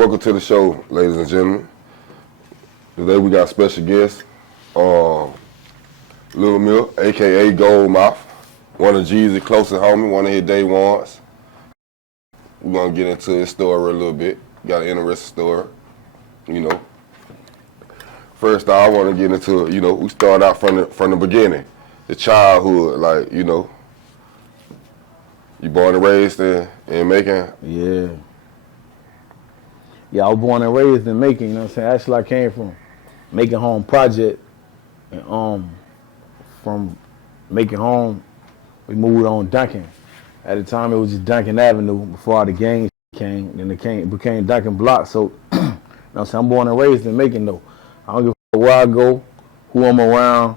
welcome to the show, ladies and gentlemen. Today we got a special guest, Lil Milk, a.k.a. Goldmouf, one of Jeezy's closest homies, one of his day ones. We're going to get into his story a little bit. Got an interesting story, you know. First off, I want to get into, you know, we start out from the beginning, the childhood, like, you know. You born and raised in Macon? Yeah. Yeah, I was born and raised in Macon, you know what I'm saying? Actually, I came from Macon Home Project. And from Macon Home, we moved on Duncan. At the time, it was just Duncan Avenue before all the gangs came. Then it became Duncan Block. So, you know what I'm saying? I'm born and raised in Macon, though. I don't give a fuck where I go, who I'm around.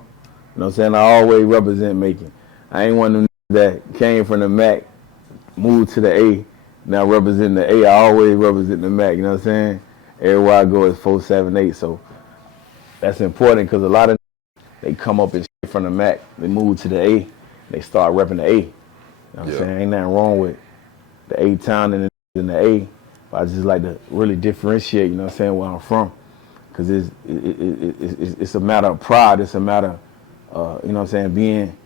You know what I'm saying? I always represent Macon. I ain't one of them that came from the Mac, moved to the A, now representing the A. I always represent the Mac, you know what I'm saying? Everywhere I go is 478, so that's important because a lot of they come up and shit from the Mac, they move to the A, they start repping the A. You know what I'm saying? Ain't nothing wrong with the A-town and the A, but I just like to really differentiate, you know what I'm saying, where I'm from. Because it's a matter of pride, it's a matter of, you know what I'm saying,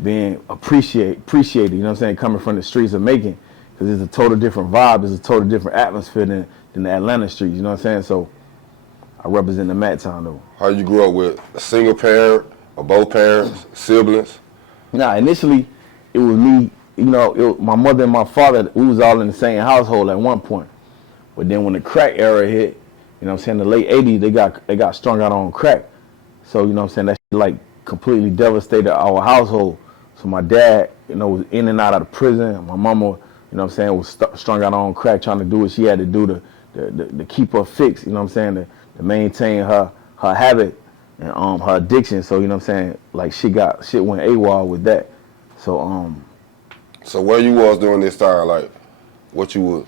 being appreciated, you know what I'm saying, coming from the streets of Macon, because it's a total different vibe, it's a total different atmosphere than the Atlanta streets, you know what I'm saying? So I represent the Mac town though. How you grew up with a single parent or both parents, siblings? Nah, initially it was me, you know, my mother and my father, we was all in the same household at one point. But then when the crack era hit, you know what I'm saying, the late 80s, they got strung out on crack. So, you know what I'm saying, that shit like completely devastated our household. So my dad, you know, was in and out of the prison. My mama, you know what I'm saying, was strung out on crack trying to do what she had to do to keep her fixed, you know what I'm saying, to maintain her habit and her addiction. So, you know what I'm saying, like shit went AWOL with that. So So where you was during this time, like what you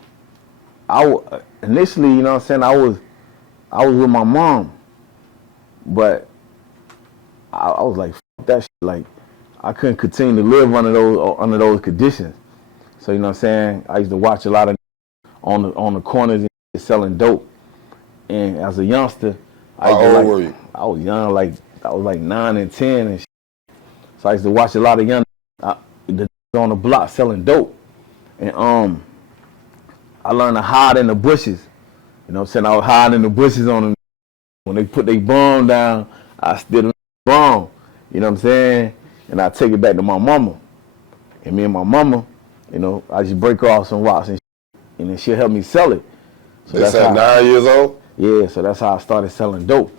was? Initially, you know what I'm saying, I was with my mom, but I was like, fuck that shit. Like, I couldn't continue to live under those conditions. So, you know what I'm saying, I used to watch a lot of on the corners and selling dope. And as a youngster, How old were you? I was young, like I was like 9 and 10 and shit. So I used to watch a lot of young on the block selling dope. And I learned to hide in the bushes. You know what I'm saying? I was hiding in the bushes on them. When they put their bomb down, I stood in the bomb. You know what I'm saying? And I take it back to my mama. And me and my mama, you know, I just break off some rocks and then she'll help me sell it. So that's at 9 years old? Yeah, so that's how I started selling dope.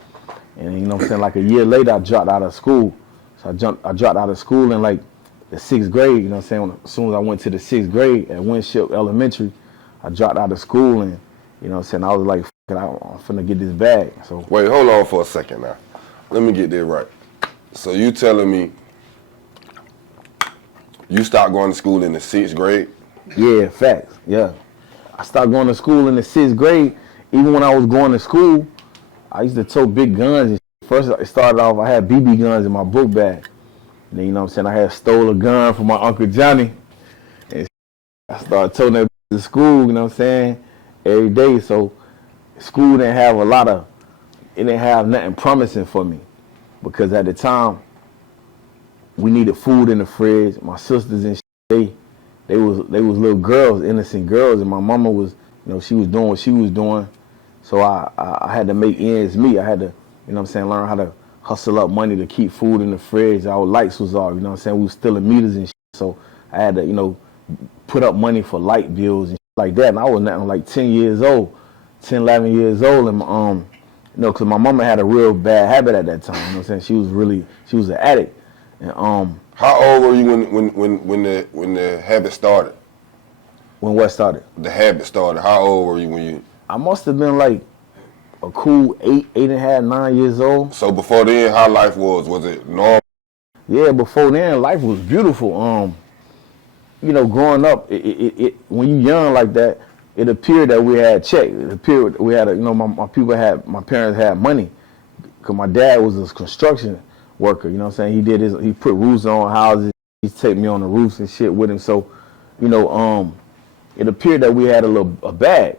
And you know what I'm saying? Like a year later, I dropped out of school. So I dropped out of school in like the 6th grade. You know what I'm saying? As soon as I went to the 6th grade at Winship Elementary, I dropped out of school and, you know what I'm saying, I was like, I'm finna get this bag. So wait, hold on for a second now. Let me get this right. So you telling me you stopped going to school in the 6th grade? Yeah, facts, yeah. I stopped going to school in the 6th grade. Even when I was going to school, I used to tote big guns. And first, it started off, I had BB guns in my book bag. And then, you know what I'm saying, I had stole a gun from my Uncle Johnny. And I started toting that to school, you know what I'm saying, every day. So school didn't have it didn't have nothing promising for me. Because at the time, we needed food in the fridge. My sisters and shit, they was little girls, innocent girls, and my mama was, you know, she was doing what she was doing. So I had to make ends meet. I had to, you know what I'm saying, learn how to hustle up money to keep food in the fridge. Our lights was off, you know what I'm saying? We was stealing meters and shit. So I had to, you know, put up money for light bills and shit like that. And I was nothing like 10 years old, 10, 11 years old. And, you know, because my mama had a real bad habit at that time. You know what I'm saying? She was an addict. And how old were you when the habit started? When what started? The habit started. How old were you when you? I must have been like a cool 8 and a half, 9 years old. So before then, how life was it normal? Yeah, before then, life was beautiful. You know, growing up, when you young like that, it appeared that we had check. It appeared we had, you know, my parents had money, cause my dad was a construction worker. You know what I'm saying? He put roofs on houses. He take me on the roofs and shit with him. So, you know, it appeared that we had a bag.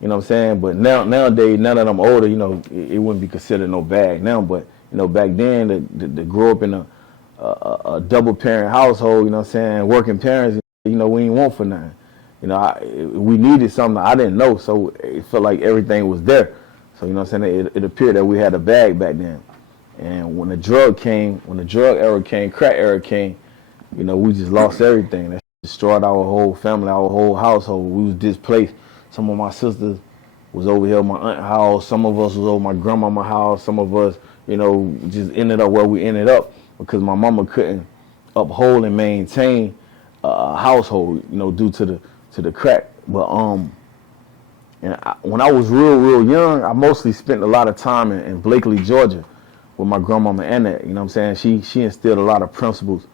You know what I'm saying? But nowadays, now that I'm older, you know, it wouldn't be considered no bag now. But you know, back then, to grow up in a double parent household, you know what I'm saying, working parents, you know, we ain't want for nothing. You know, we needed something I didn't know, so it felt like everything was there. So you know what I'm saying, it appeared that we had a bag back then. And when the drug era came, crack era came, you know, we just lost everything. That destroyed our whole family, our whole household. We was displaced. Some of my sisters was over here at my aunt's house. Some of us was over my grandmama's house. Some of us, you know, just ended up where we ended up because my mama couldn't uphold and maintain a household, you know, due to the crack. But when I was real young, I mostly spent a lot of time in Blakely, Georgia, with my grandmama Annette. You know what I'm saying? She instilled a lot of principles,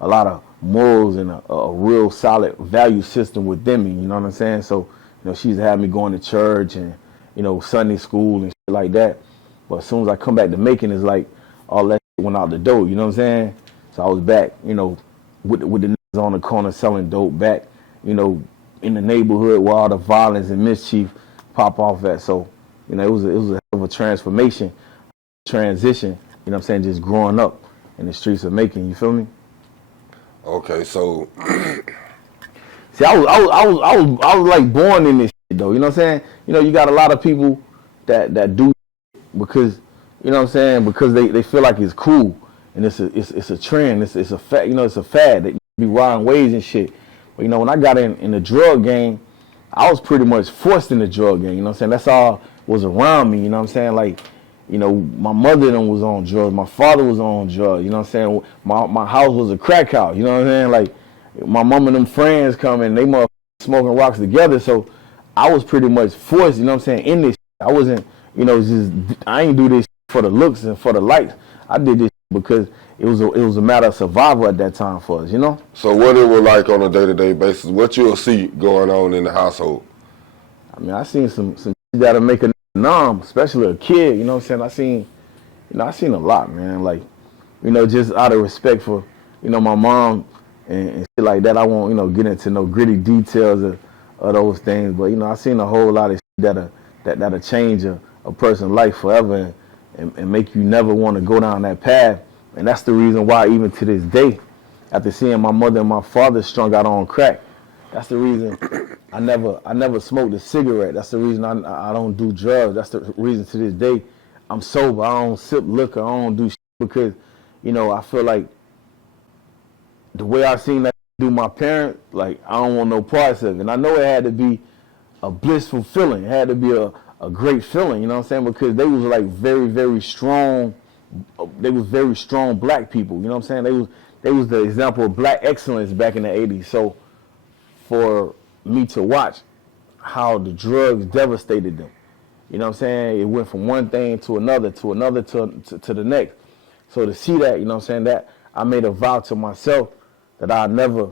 a lot of morals, and a real solid value system within me. You know what I'm saying? So, you know, she used to have me going to church and, you know, Sunday school and shit like that. But as soon as I come back to Macon, it's like all that shit went out the door. You know what I'm saying? So I was back, you know, with the niggas on the corner selling dope, back, you know, in the neighborhood where all the violence and mischief pop off at. So, you know, it was a hell of a transition, you know what I'm saying, just growing up in the streets of Macon, you feel me? Okay, so See, I was like born in this shit though, you know what I'm saying? You know, you got a lot of people that do because, you know what I'm saying, because they feel like it's cool and it's a trend, it's a fad, you know, it's a fad. They be riding waves and shit. But you know, when I got in the drug game, I was pretty much forced in the drug game, you know what I'm saying? That's all was around me, you know what I'm saying? Like, you know, my mother then was on drugs, my father was on drugs, you know what I'm saying? My house was a crack house, you know what I'm saying? Like, my mom and them friends coming, they motherfucking smoking rocks together, so I was pretty much forced, you know what I'm saying, in this shit. I wasn't, you know, I ain't do this for the looks and for the likes. I did this because it was a matter of survival at that time for us, you know? so what it was like on a day-to-day basis, what you'll see going on in the household? I mean, I seen some shit that'll make a numb, especially a kid, you know what I'm saying? I seen a lot, man. Like, you know, just out of respect for, you know, my mom and shit like that. I won't, you know, get into no gritty details of those things. But, you know, I seen a whole lot of shit that'll change a person's life forever and make you never want to go down that path. And that's the reason why even to this day, after seeing my mother and my father strung out on crack, that's the reason I never smoked a cigarette. That's the reason I don't do drugs. That's the reason to this day I'm sober. I don't sip liquor. I don't do shit because, you know, I feel like the way I seen that do my parents, like, I don't want no parts of it. And I know it had to be a blissful feeling. It had to be a great feeling, you know what I'm saying? Because they was like very strong. They was very strong black people, you know what I'm saying? They was the example of black excellence back in the 80s. So for me to watch how the drugs devastated them, you know what I'm saying? It went from one thing to another, to the next. So to see that, you know what I'm saying, that I made a vow to myself that I'd never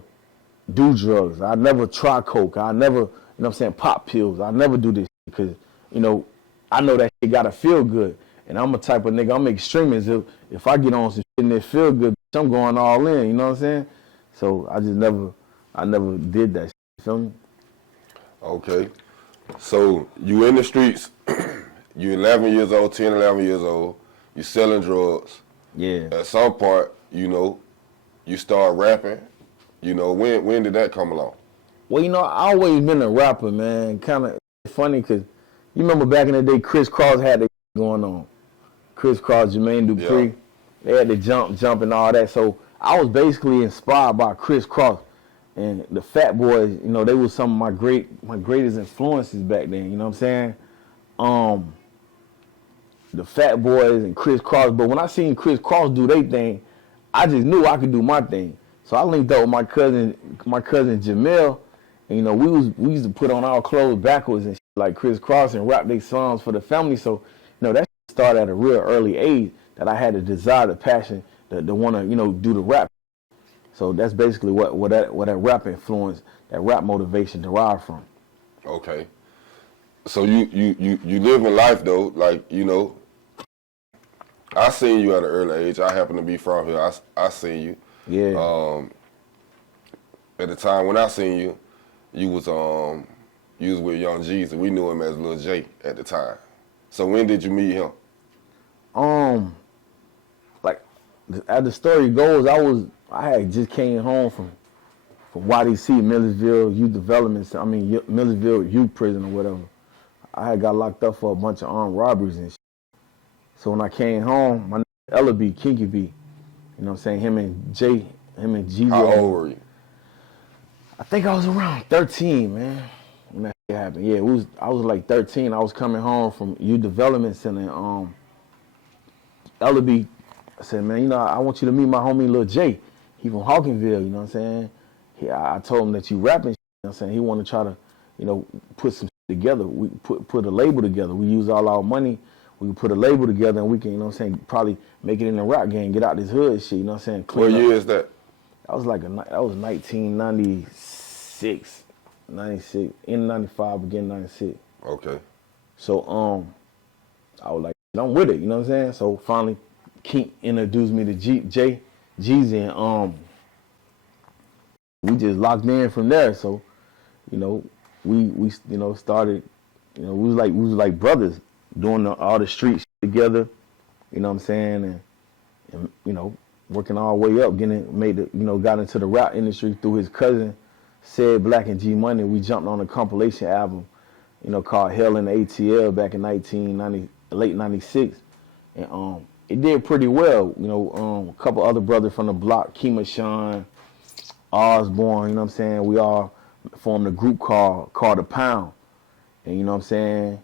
do drugs. I'd never try coke. I never, you know what I'm saying, pop pills. I never do this because, you know, I know that shit gotta feel good. And I'm a type of nigga, I'm extremist. If I get on some shit and it feel good, I'm going all in, you know what I'm saying? So I never did that shit, you feel me? Okay, so you in the streets, you 11 years old, 10, 11 years old, you selling drugs. Yeah. At some point, you know, you start rapping. You know, when did that come along? Well, you know, I always been a rapper, man. Kind of funny because you remember back in the day, Chris Cross had that going on. Chris Cross, Jermaine Dupri, Yeah. they had the jump and all that. So I was basically inspired by Chris Cross and the Fat Boys. You know, they was some of my greatest influences back then. You know what I'm saying? The Fat Boys and Chris Cross. But when I seen Chris Cross do their thing, I just knew I could do my thing. So I linked up with my cousin Jamil, and you know we used to put on our clothes backwards and shit like Chris Cross and rap their songs for the family. So you know that started at a real early age that I had the desire, the passion, to want to, you know, do the rap. So that's basically what that rap influence, that rap motivation derived from. Okay. So you live in life though, like, you know, I seen you at an early age. I happen to be from here. I seen you. Yeah. At the time when I seen you, you was You was with Young Jeezy. We knew him as Lil J at the time. So when did you meet him? Like as the story goes, I had just came home from YDC, Millersville Youth Development, Millersville Youth Prison or whatever. I had got locked up for a bunch of armed robberies and shit. So when I came home, my nigga Ella B, Kinky B, you know what I'm saying, him and Jeezy. How old were you? I think I was around 13, man, when that shit happened. Yeah, I was like 13. I was coming home from Youth Development Center. Ella B, I said, man, you know, I want you to meet my homie Lil J. He from Hawkinville, you know what I'm saying? I told him that you rapping, you know what I'm saying? He want to try to, you know, put some shit together. We put a label together. We use all our money. We put a label together and we can, you know what I'm saying, probably make it in the rap game, get out this hood shit, you know what I'm saying? What year is that? That was 1996, 96, in 95, beginning 96. Okay. So, I was like, I'm with it, you know what I'm saying? So finally, Keith introduced me to Jeezy, and we just locked in from there. So, you know, we started, you know, we was like brothers doing all the street shit together, you know what I'm saying, and you know, working our way up, got into the rap industry through his cousin, Said Black and G Money. We jumped on a compilation album, you know, called Hell in the ATL back in late 96, and it did pretty well, you know. A couple other brothers from the block, Kima Sean, Osborne, you know what I'm saying, we all formed a group called The Pound, and you know what I'm saying,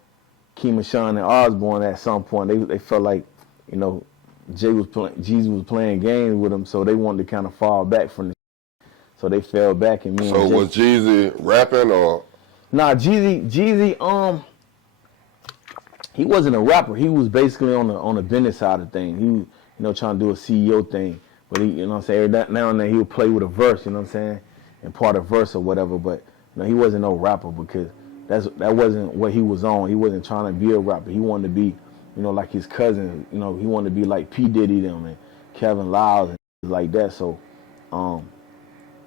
Kima Sean and Osborne at some point, they felt like, you know, Jeezy was playing games with them, so they wanted to kind of fall back from the so they fell back and me So and was Jeezy rapping or? Nah, Jeezy, he wasn't a rapper. He was basically on the business side of things. He was, you know, trying to do a CEO thing. But he, you know what I'm saying, now and then he would play with a verse, you know what I'm saying, and part of verse or whatever. But you know, he wasn't no rapper because that wasn't what he was on. He wasn't trying to be a rapper. He wanted to be, you know, like his cousin. You know, he wanted to be like P. Diddy them and Kevin Lyles and like that. So,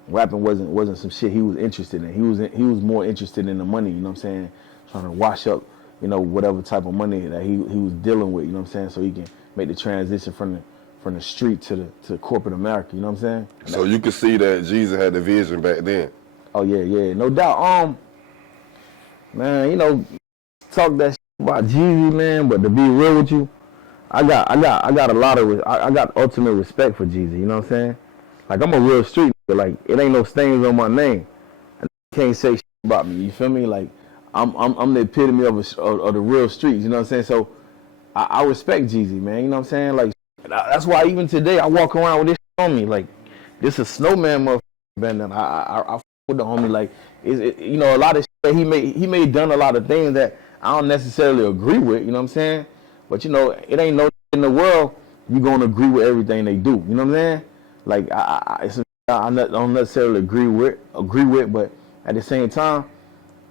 rapping wasn't some shit he was interested in. He was more interested in the money. You know what I'm saying, trying to wash up, you know, whatever type of money that he was dealing with. You know what I'm saying, so he can make the transition from the street to corporate America. You know what I'm saying. So you could see that Jeezy had the vision back then. Oh yeah, no doubt. Man, you know, talk that shit about Jeezy, man, but to be real with you, I got a lot of I got ultimate respect for Jeezy. You know what I'm saying? Like, I'm a real street nigga. Like, it ain't no stains on my name. I can't say shit about me. You feel me? Like, I'm the epitome of the real streets. You know what I'm saying? So I respect Jeezy, man. You know what I'm saying? Like, that's why even today I walk around with this on me. Like, this is snowman motherfucker bandana. I f with the homie. Like, you know, a lot of shit he may done a lot of things that I don't necessarily agree with. You know what I'm saying? But you know, it ain't no in the world you gonna agree with everything they do. You know what I'm saying? Like, I don't necessarily agree with, but at the same time,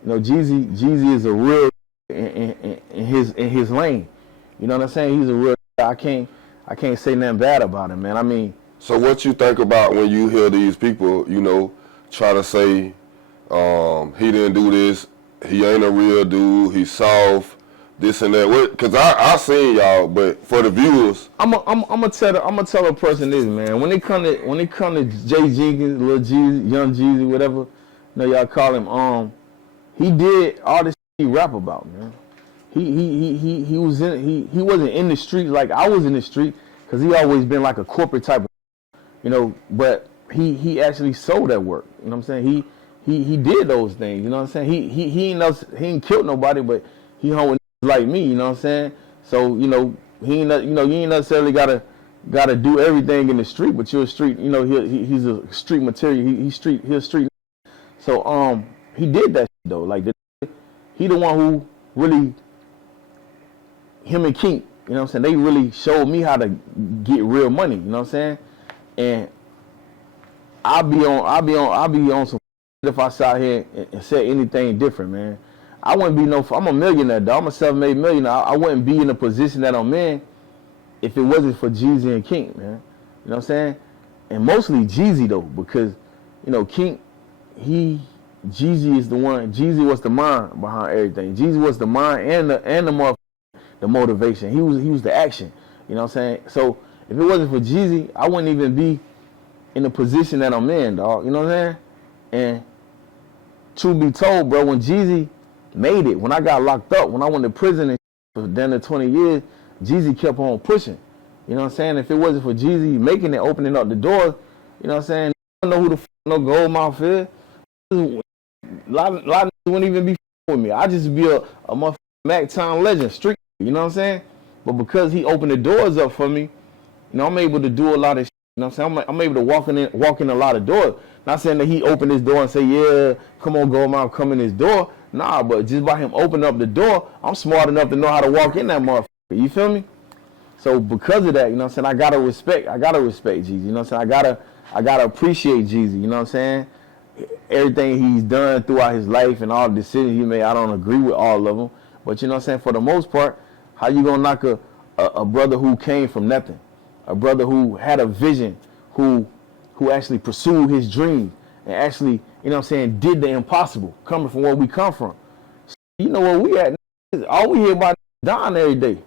you know, Jeezy is a real in his lane. You know what I'm saying? He's a real. I can't say nothing bad about him, man. I mean. So what you think about when you hear these people, you know, try to say he didn't do this, he ain't a real dude, he's soft, this and that? Because I seen y'all, but for the viewers, I'm gonna tell a person this, man. When it come to Jay Jenkins, Lil Jeezy, Young Jeezy, whatever, you know y'all call him. He did all this shit he rap about, man. He wasn't in the street like I was in the street, because he always been like a corporate type of, you know. But he actually sold that work. You know what I'm saying? He did those things. You know what I'm saying? He ain't killed nobody, but he hung with like me. You know what I'm saying? So you know you ain't necessarily gotta do everything in the street, but you're a street. You know, he's a street material. He's a street. So he did that shit, though. Like he the one who really, him and King, you know what I'm saying, they really showed me how to get real money, you know what I'm saying? And I'll be on some if I sat here and said anything different, man. I wouldn't be I'm a millionaire, though. I'm a self-made millionaire. I wouldn't be in the position that I'm in if it wasn't for Jeezy and King, man. You know what I'm saying? And mostly Jeezy, though, because, you know, King, he Jeezy is the one. Jeezy was the mind behind everything. Jeezy was the mind and the motivation. He was the action. You know what I'm saying? So if it wasn't for Jeezy, I wouldn't even be in the position that I'm in, dog. You know what I'm saying? And truth be told, bro, when Jeezy made it, when I got locked up, when I went to prison and for down to 20 years, Jeezy kept on pushing. You know what I'm saying? If it wasn't for Jeezy making it, opening up the doors, you know what I'm saying? I don't know who the f*** no Goldmouf is. A lot of niggas wouldn't even be with me. I just be a motherfucking Mac Town legend, street. You know what I'm saying? But because he opened the doors up for me, you know, I'm able to do a lot of shit. You know what I'm saying? I'm able to walk in a lot of doors. Not saying that he opened his door and say, yeah, come on, Goldmouf, come in his door. Nah, but just by him opening up the door, I'm smart enough to know how to walk in that motherfucker. You feel me? So because of that, you know what I'm saying, I gotta respect Jeezy. You know what I'm saying? I gotta appreciate Jeezy, you know what I'm saying? Everything he's done throughout his life and all the decisions he made, I don't agree with all of them. But you know what I'm saying, for the most part, how you gonna knock a brother who came from nothing? A brother who had a vision, who actually pursued his dreams and actually, you know what I'm saying, did the impossible, coming from where we come from. You know where we at? All we hear about is dying every day.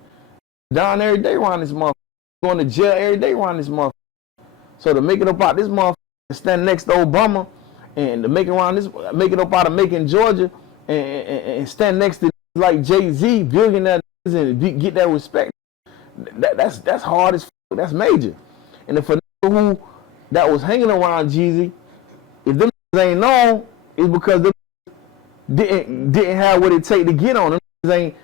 Dying every day around this motherfucker. Going to jail every day around this motherfucker. So to make it up out this motherfucker, stand next to Obama, and to make it up out of Macon, Georgia, and stand next to like Jay-Z, billionaire, and get that respect. That's hard as fuck. That's major. And if a nigga who that was hanging around Jeezy, if them ain't known, it's because they didn't have what it take to get on them. They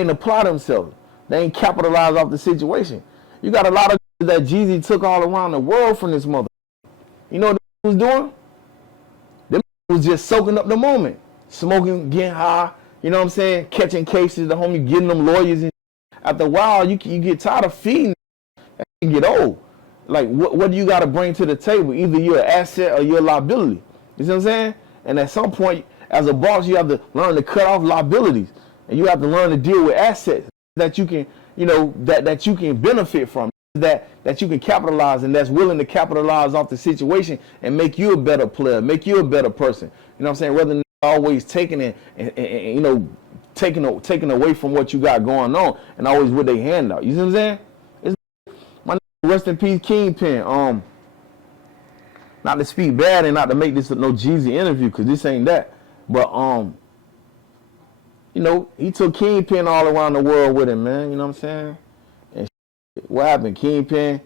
ain't apply themselves. They ain't capitalize off the situation. You got a lot of that Jeezy took all around the world from this mother. You know what they was doing? Them was just soaking up the moment. Smoking, getting high, you know what I'm saying? Catching cases, the homie getting them lawyers. And after a while, you get tired of feeding. That can get old. Like, what do you got to bring to the table? Either you're an asset or you're a liability. You see what I'm saying? And at some point, as a boss, you have to learn to cut off liabilities. And you have to learn to deal with assets that you can, you know, that you can benefit from, that you can capitalize, and that's willing to capitalize off the situation and make you a better player, make you a better person. You know what I'm saying? Rather than always taking it and you know, taking away from what you got going on and always with their hand out. You see what I'm saying? It's my rest in peace Kingpin. Not to speak bad and not to make this no Jeezy interview, because this ain't that. But you know, he took Kingpin all around the world with him, man. You know what I'm saying? And what happened? Kingpin,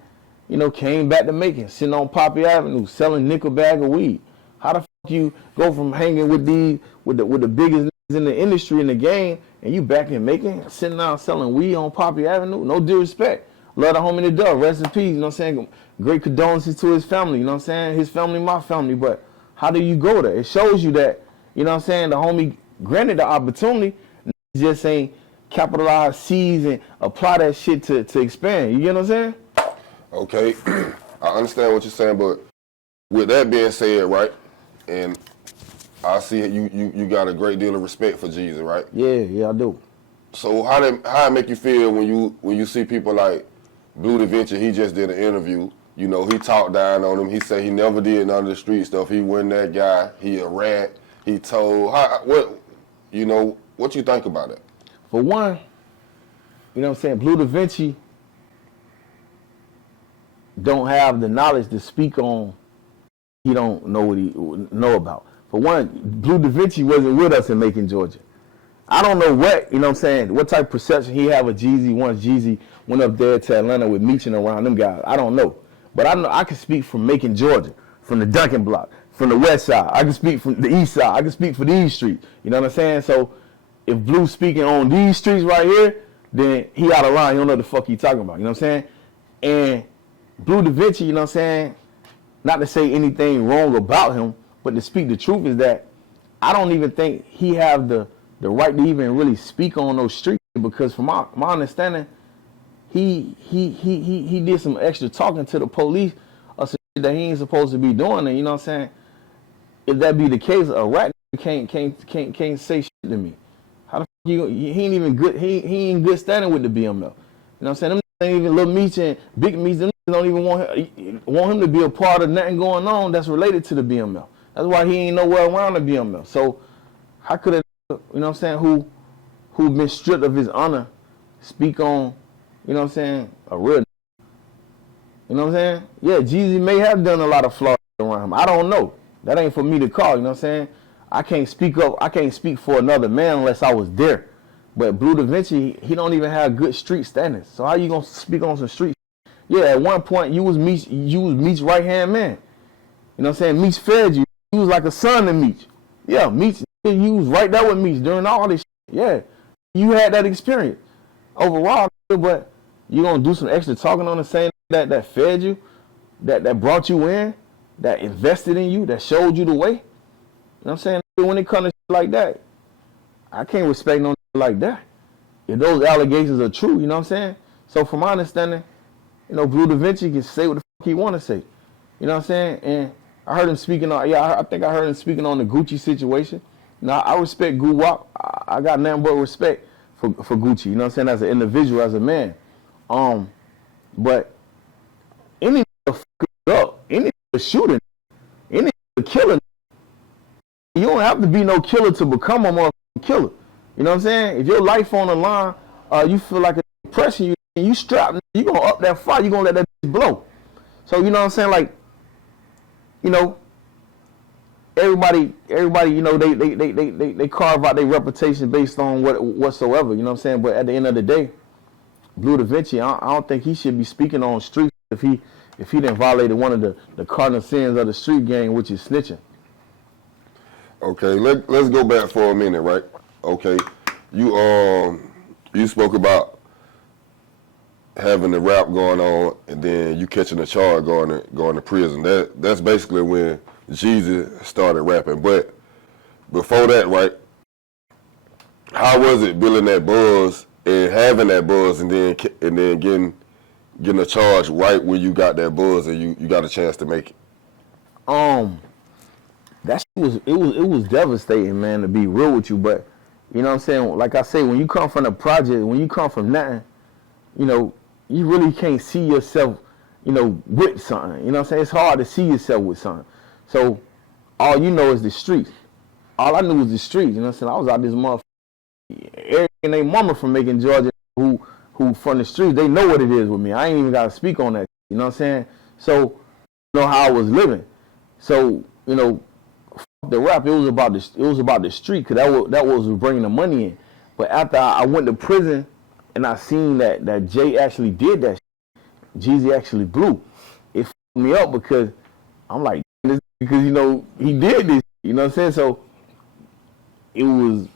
you know, came back to Macon, sitting on Poppy Avenue, selling nickel bag of weed. How the fuck you go from hanging with the biggest niggas in the industry in the game, and you back in Macon, sitting down selling weed on Poppy Avenue? No disrespect. Love the homie to death. Rest in peace. You know what I'm saying? Great condolences to his family. You know what I'm saying? His family, my family. But how do you go there? It shows you that, you know what I'm saying, the homie granted the opportunity, just ain't capitalize, seize, and apply that shit to expand. You get what I'm saying? Okay, I understand what you're saying, but with that being said, right, and I see you got a great deal of respect for Jeezy, right? Yeah, I do. So how it make you feel when you see people like Bleu DaVinci? He just did an interview. You know, he talked down on him. He said he never did none of the street stuff. He wasn't that guy. He a rat. He told what you think about it? For one, you know what I'm saying, Bleu DaVinci don't have the knowledge to speak on. He don't know what he know about. For one, Bleu DaVinci wasn't with us in Macon, Georgia. I don't know what, you know what I'm saying, what type of perception he had with Jeezy once Jeezy went up there to Atlanta with Meechin around them guys. I don't know. But I know I can speak from Macon, Georgia, from the Duncan block, from the west side. I can speak from the east side. I can speak for these streets. You know what I'm saying? So if Bleu speaking on these streets right here, then he out of line. He don't know what the fuck he talking about. You know what I'm saying? And Bleu DaVinci, you know what I'm saying, not to say anything wrong about him, but to speak the truth is that I don't even think he have the right to even really speak on those streets, because from my understanding, he did some extra talking to the police or some shit that he ain't supposed to be doing. And you know what I'm saying? If that be the case, a rat can't say shit to me. How the fuck he ain't even good? He ain't good standing with the BML. You know what I'm saying? Them ain't even little Meech and big Meech. Them don't even want him to be a part of nothing going on that's related to the BML. That's why he ain't nowhere around the BMF. So how could a, you know what I'm saying, who been stripped of his honor speak on, you know what I'm saying, a real, you know what I'm saying? Yeah, Jeezy may have done a lot of flaws around him. I don't know. That ain't for me to call, you know what I'm saying? I can't speak for another man unless I was there. But Bleu DaVinci, he don't even have good street standards. So how you gonna speak on some street? Yeah, at one point you was Meech's right hand man. You know what I'm saying? Meech fed you. You was like a son to Meech. Yeah, Meech, you was right there with Meech during all this shit. Yeah, you had that experience overall, but you gonna do some extra talking on the same that fed you, that brought you in, that invested in you, that showed you the way. You know what I'm saying? When it comes to shit like that, I can't respect no shit like that. If those allegations are true, you know what I'm saying? So from my understanding, you know, Bleu DaVinci can say what the fuck he want to say. You know what I'm saying? And I heard him speaking on, I think I heard him speaking on the Gucci situation. Now, I respect Guwap. I got nothing but respect for Gucci, you know what I'm saying, as an individual, as a man. But any up, any shooting, any killing, you don't have to be no killer to become a motherfucking killer. You know what I'm saying? If your life on the line, you feel like it's pressing you, and you strapped, you gonna up that fire, you gonna let that bitch blow. So you know what I'm saying? Like, you know, everybody, you know, they carve out their reputation based on whatsoever. You know what I'm saying? But at the end of the day, Bleu DaVinci, I don't think he should be speaking on streets if he didn't violated one of the cardinal sins of the street gang, which is snitching. Okay, let's go back for a minute, right? Okay, you spoke about having the rap going on, and then you catching a charge going to prison. That's basically when Jeezy started rapping. But before that, right? How was it building that buzz and having that buzz, and then getting a charge right when you got that buzz and you got a chance to make it? That shit was devastating, man, to be real with you. But you know what I'm saying? Like I say, when you come from the project, when you come from nothing, you know, you really can't see yourself, you know, with something. You know what I'm saying? It's hard to see yourself with something. So all you know is the streets. All I knew was the streets. You know what I'm saying? I was out this motherfucker. Eric and they mama from Macon, Georgia, who from the streets, they know what it is with me. I ain't even got to speak on that. You know what I'm saying? So you know how I was living. So you know, the rap, it was about the street, because that was bringing the money in. But after I went to prison and I seen that Jay actually did that shit, Jeezy actually blew. It fucked me up because I'm like, because you know he did this. You know what I'm saying? So it was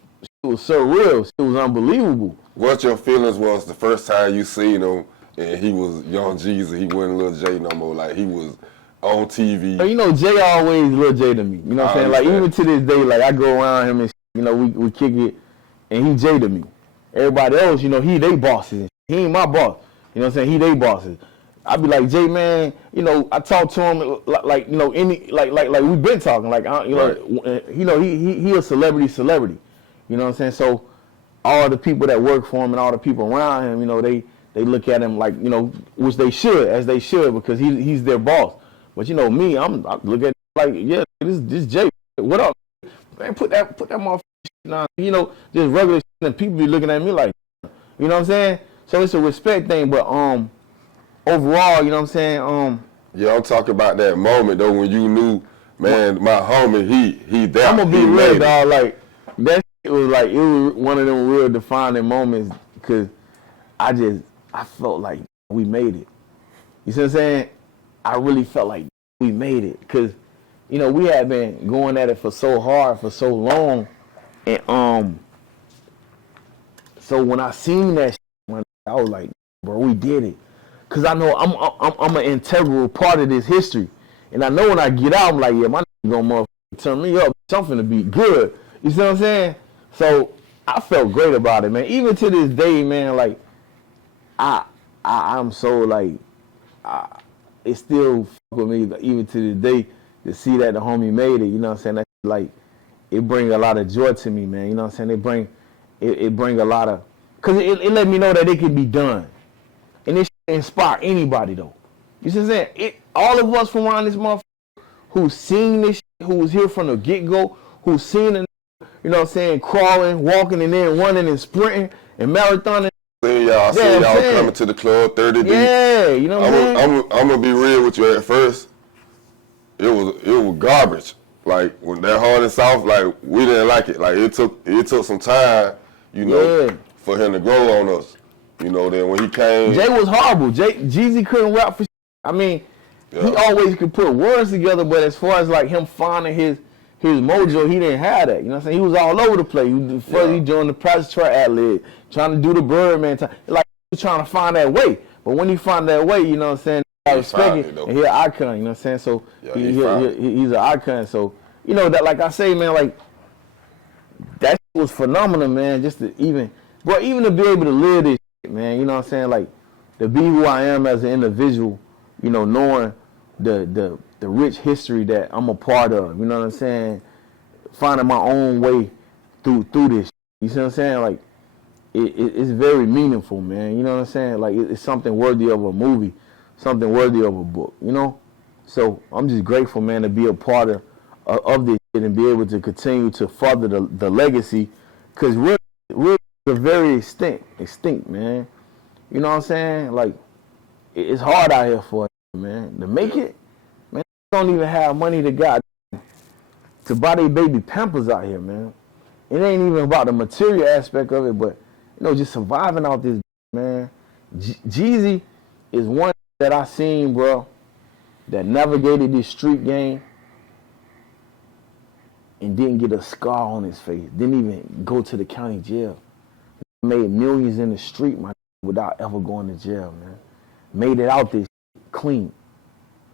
surreal. It was unbelievable. What your feelings was the first time you seen him and he was young Jeezy, he wasn't Lil J no more, like he was on TV. You know, Jay always Lil J to me. You know what I'm saying? Like even to this day, like I go around him and you know, we kick it and he J to me. Everybody else, you know, he they bosses. He ain't my boss. You know what I'm saying? He they bosses. I be like, Jay, man, you know, I talk to him like you know, like we been talking, like you know, he a celebrity. You know what I'm saying? So all the people that work for him and all the people around him, you know, they look at him like, you know, which they should, as they should, because he's their boss. But you know me, I look at him like, yeah, this Jay, what up, man? Put that motherfucker on, you know, just regular shit, and people be looking at me like, you know what I'm saying? So it's a respect thing, but overall, you know what I'm saying? Yeah, I'm talking about that moment though when you knew, man, my homie, he there. I'm gonna be real, dog. Like that shit was like, it was one of them real defining moments, because I felt like we made it. You see what I'm saying? I really felt like we made it, because you know we had been going at it for so hard for so long, and so when I seen that shit, I was like, bro, we did it. Cause I know I'm an integral part of this history, and I know when I get out, I'm like, yeah, my nigga gonna motherfucker turn me up, something to be good. You see what I'm saying? So I felt great about it, man. Even to this day, man, like I'm so like, it still fuck with me, even to this day, to see that the homie made it. You know what I'm saying? That like, it bring a lot of joy to me, man. You know what I'm saying? It bring a lot of, cause it let me know that it can be done. And it should inspire anybody though. You see what I'm saying? All of us from around this motherfucker who's seen this shit, who was here from the get-go, who's seen it, you know what I'm saying, crawling, walking, and then running and sprinting and marathoning. I see y'all coming to the club 30 deep. Yeah, you know what I'm saying? I'm gonna be real with you. At first, it was garbage. Like when that hard and soft, like we didn't like it. Like it took some time, you know, for him to grow on us. You know, then when he came, Jay was horrible. Jeezy couldn't rap for shit. I mean, he always could put words together, but as far as like him finding his mojo, he didn't have that. You know what I'm saying? He was all over the place. He joined the Project Track ad-lib, trying to do the Birdman time. Like he was trying to find that way. But when he found that way, you know what I'm saying, I respect it. And he's an icon, you know what I'm saying? So he's an icon. So, you know, that like I say, man, like that shit was phenomenal, man, just to even to be able to live this shit, man, you know what I'm saying? Like to be who I am as an individual, you know, knowing the rich history that I'm a part of, you know what I'm saying? Finding my own way through this. You see what I'm saying? Like it's very meaningful, man. You know what I'm saying? Like it's something worthy of a movie, something worthy of a book, you know? So I'm just grateful, man, to be a part of this shit and be able to continue to further the legacy, because we're very extinct, man. You know what I'm saying? Like it's hard out here for it, man. To make it, man, don't even have money to buy their baby Pampers out here, man. It ain't even about the material aspect of it, but you know, just surviving out this, man. Jeezy is one that I seen, bro, that navigated this street game and didn't get a scar on his face. Didn't even go to the county jail. Made millions in the street, my without ever going to jail, man. Made it out this clean.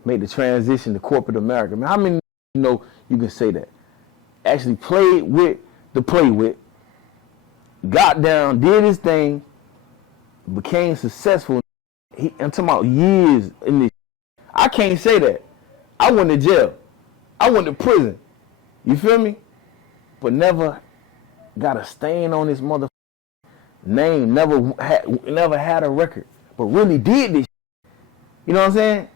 Made the transition to corporate America. Man, how many you know you can say that? Actually played with the play with, got down, did his thing, became successful. I'm talking about years in this. I can't say that. I went to jail. I went to prison. You feel me? But never got a stain on this motherfucker name. Never had a record. But really did this. You know what I'm saying?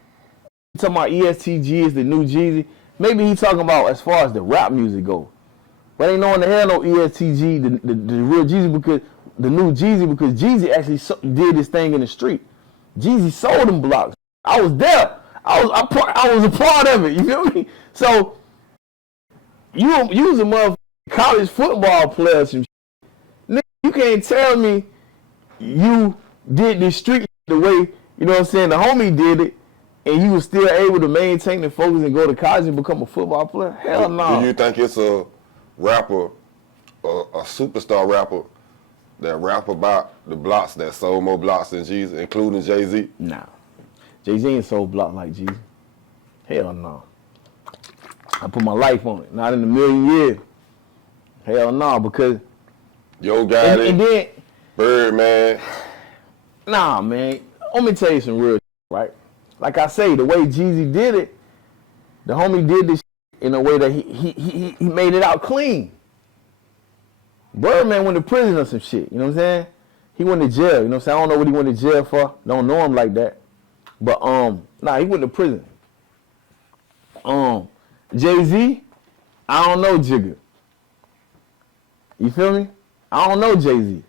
Talking about ESTG is the new Jeezy. Maybe he talking about as far as the rap music goes. But ain't no one the hell no ESTG, the real Jeezy, because the new Jeezy, because Jeezy actually did this thing in the street. Jeezy sold them blocks. I was there. I was a part of it. You feel me? So you was a motherfucking college football player or some shit. Nigga, you can't tell me you did this street the way, you know what I'm saying, the homie did it, and you was still able to maintain the focus and go to college and become a football player? Hell no. Do you think it's a rapper, a superstar rapper, that rap about the blocks that sold more blocks than Jeezy, including Jay-Z? Nah. Jay-Z ain't sold block like Jeezy. Hell no. I put my life on it. Not in a million years. Hell no, because... Yo got it. And then... Birdman. Nah, man. Let me tell you some real shit, right? Like I say, the way Jeezy did it, the homie did this in a way that he made it out clean. Birdman went to prison or some shit, you know what I'm saying? He went to jail, you know what I'm saying? I don't know what he went to jail for. Don't know him like that. But nah, he went to prison. Jay-Z, I don't know Jigga. You feel me? I don't know Jay-Z.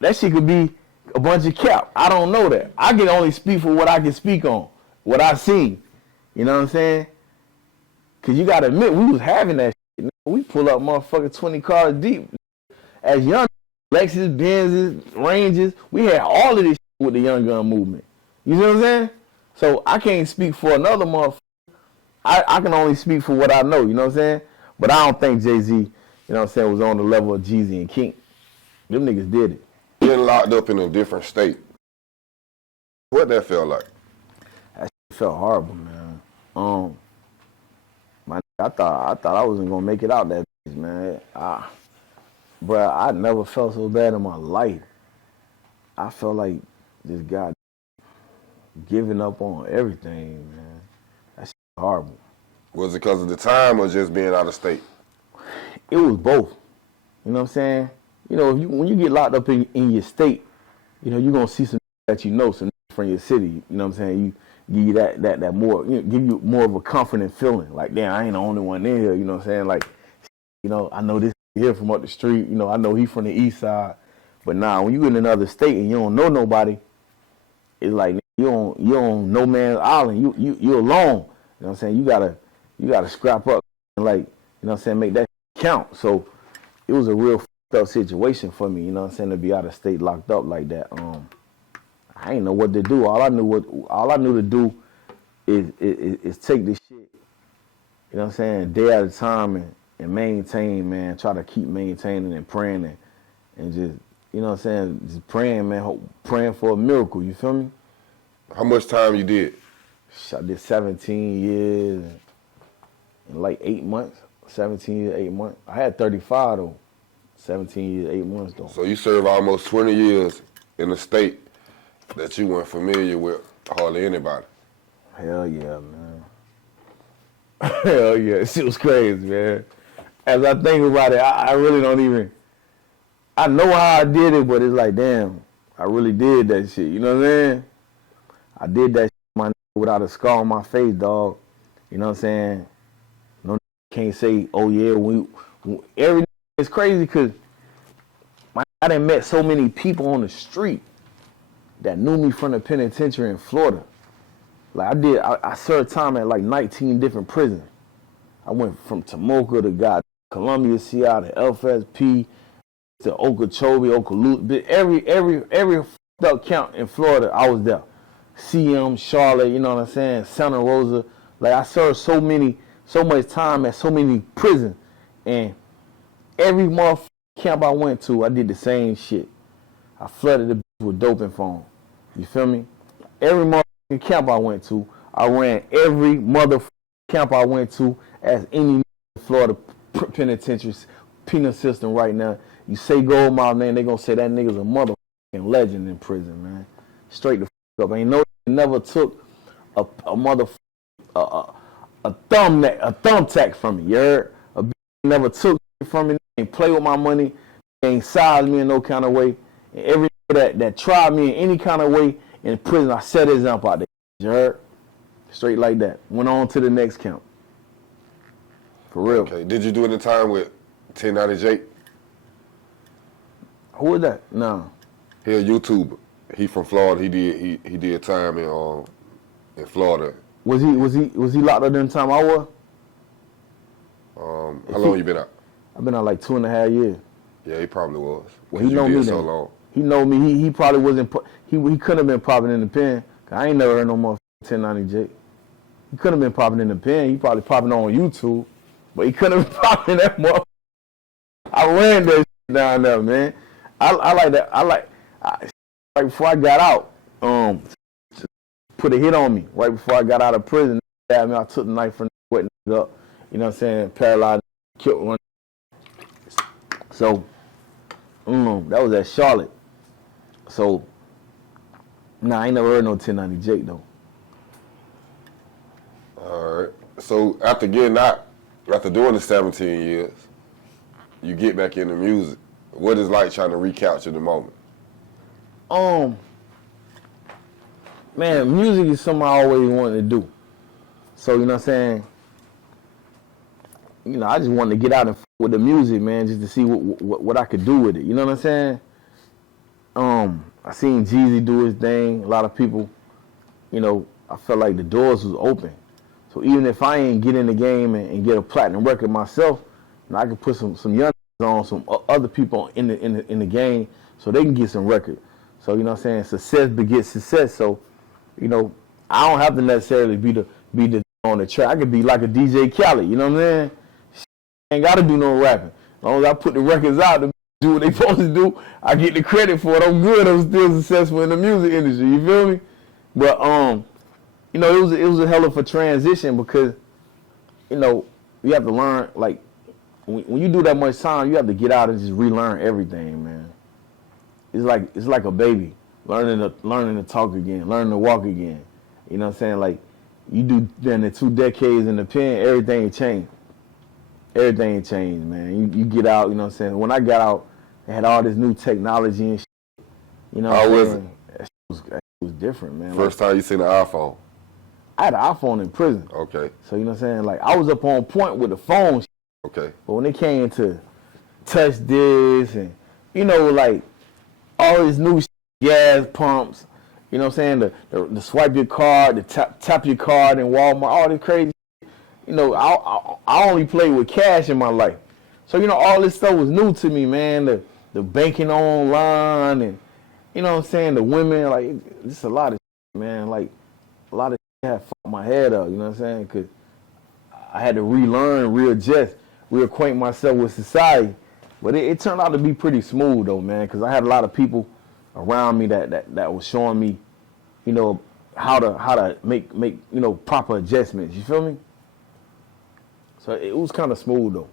That shit could be a bunch of cap. I don't know that. I can only speak for what I can speak on, what I seen. You know what I'm saying? Cause you gotta admit, we was having that shit. We pull up motherfucking 20 cars deep. As young Lexus, Benzes, Rangers, we had all of this shit with the Young Gun movement. You know what I'm saying? So I can't speak for another motherfucker. I can only speak for what I know, you know what I'm saying? But I don't think Jay-Z, you know what I'm saying, was on the level of Jeezy and King. Them niggas did it. Getting locked up in a different state. What that felt like? That shit felt horrible, man. I thought I wasn't gonna make it out that bitch, man. Bruh, I never felt so bad in my life. I felt like just got giving up on everything, man. That shit horrible. Was it because of the time or just being out of state? It was both. You know what I'm saying? You know, when you get locked up in your state, you know, you're going to see some that you know, some from your city. You know what I'm saying? give you that more, give you more of a confident feeling. Like, damn, I ain't the only one in here. You know what I'm saying? Like, I know this here from up the street. I know he from the east side. But nah, when you in another state and you don't know nobody, it's like you on no man's island. You alone. You know what I'm saying? You gotta scrap up and what I'm saying, make that count. So it was a real fucked up situation for me, what I'm saying, to be out of state locked up like that. I ain't know what to do. All I knew to do is take this shit, what I'm saying, day at a time and maintain, man. Try to keep maintaining and praying and just, what I'm saying, just praying, man, praying for a miracle, you feel me? How much time you did? I did 17 years and like 8 months. 17 years, 8 months. I had 35 though. 17 years, 8 months though. So you served almost 20 years in a state that you weren't familiar with hardly anybody. Hell yeah, man. Hell yeah. Shit was crazy, man. As I think about it, I really don't even, I know how I did it, but it's like, damn, I really did that shit. You know what I'm saying? I did that shit, my nigga, without a scar on my face, dog. You know what I'm saying? No, can't say, oh yeah, it's crazy because I done met so many people on the street that knew me from the penitentiary in Florida. Like I served time at like 19 different prisons. I went from Tomoka to Columbia, Seattle, LFSP, to Okeechobee, Okaloosa. Every fucked up count in Florida, I was there. CM, Charlotte, you know what I'm saying, Santa Rosa. Like I served so much time at so many prisons, and every motherfucking camp I went to, I did the same shit. I flooded the bitch with dope and phone. You feel me? Every motherfucking camp I went to, I ran every motherfucking camp I went to as any Florida penitentiary penal system right now. You say Goldmouf name, they gonna say that nigga's a motherfucking legend in prison, man. Straight the fuck up. Ain't no never took a motherfucking a thumbtack from me. You heard? A bitch never took it from me. Ain't play with my money. Ain't sized me in no kind of way. And every that tried me in any kind of way in prison, I set his example out there. You heard? Straight like that. Went on to the next camp. For real. Okay. Did you do any time with 1090 Who was that? No. He a YouTuber. He from Florida. He did time in Florida. Was he locked up in time I was? How long you been out? I've been out like 2.5 years. Yeah, he probably was. Well, he know me so long. He know me. He probably wasn't. He couldn't have been popping in the pen. Cause I ain't never heard no more 1090 He couldn't have been popping in the pen. He probably popping on YouTube, but he couldn't have been popping that more. I ran that shit down there, man. I like that. Right before I got out, put a hit on me right before I got out of prison. I took the knife from the wet nigga up. You know what I'm saying? Paralyzed, killed one. So, that was at Charlotte. So, I ain't never heard no 1090 though. All right. So after getting out, after doing the 17 years, you get back into music. What is like trying to recapture the moment? Man, music is something I always wanted to do. So, you know what I'm saying? I just wanted to get out and with the music, man, just to see what I could do with it. You know what I'm saying? I seen Jeezy do his thing. A lot of people, I felt like the doors was open. So even if I ain't get in the game and get a platinum record myself, I can put some young on some other people in the game so they can get some record. So, you know what I'm saying? Success begets success. So, I don't have to necessarily be the on the track. I could be like a DJ Khaled, you know what I'm saying? Ain't gotta do no rapping. As long as I put the records out to do what they supposed to do, I get the credit for it. I'm good. I'm still successful in the music industry. You feel me? But it was a hell of a transition because, you have to learn. Like when you do that much time, you have to get out and just relearn everything, man. It's like a baby learning to talk again, learning to walk again. You know what I'm saying? Like you do then the 2 decades in the pen, everything changed. Everything changed, man. You get out, you know what I'm saying? When I got out, they had all this new technology and shit. You know what I'm saying? That shit was different, man. First time you seen an iPhone? I had an iPhone in prison. Okay. So, you know what I'm saying? Like, I was up on point with the phone. Okay. But when it came to touch this and, you know, like, all this new gas pumps, you know what I'm saying? The swipe your card, the tap your card in Walmart, all this crazy. You know, I only played with cash in my life. So, you know, all this stuff was new to me, man. The banking online and, you know what I'm saying, the women, like, just a lot of shit, man. Like, a lot of shit had fucked my head up, you know what I'm saying? Because I had to relearn, readjust, reacquaint myself with society. But it turned out to be pretty smooth, though, man, because I had a lot of people around me that was showing me, you know, how to make you know, proper adjustments. You feel me? So it was kind of smooth, though.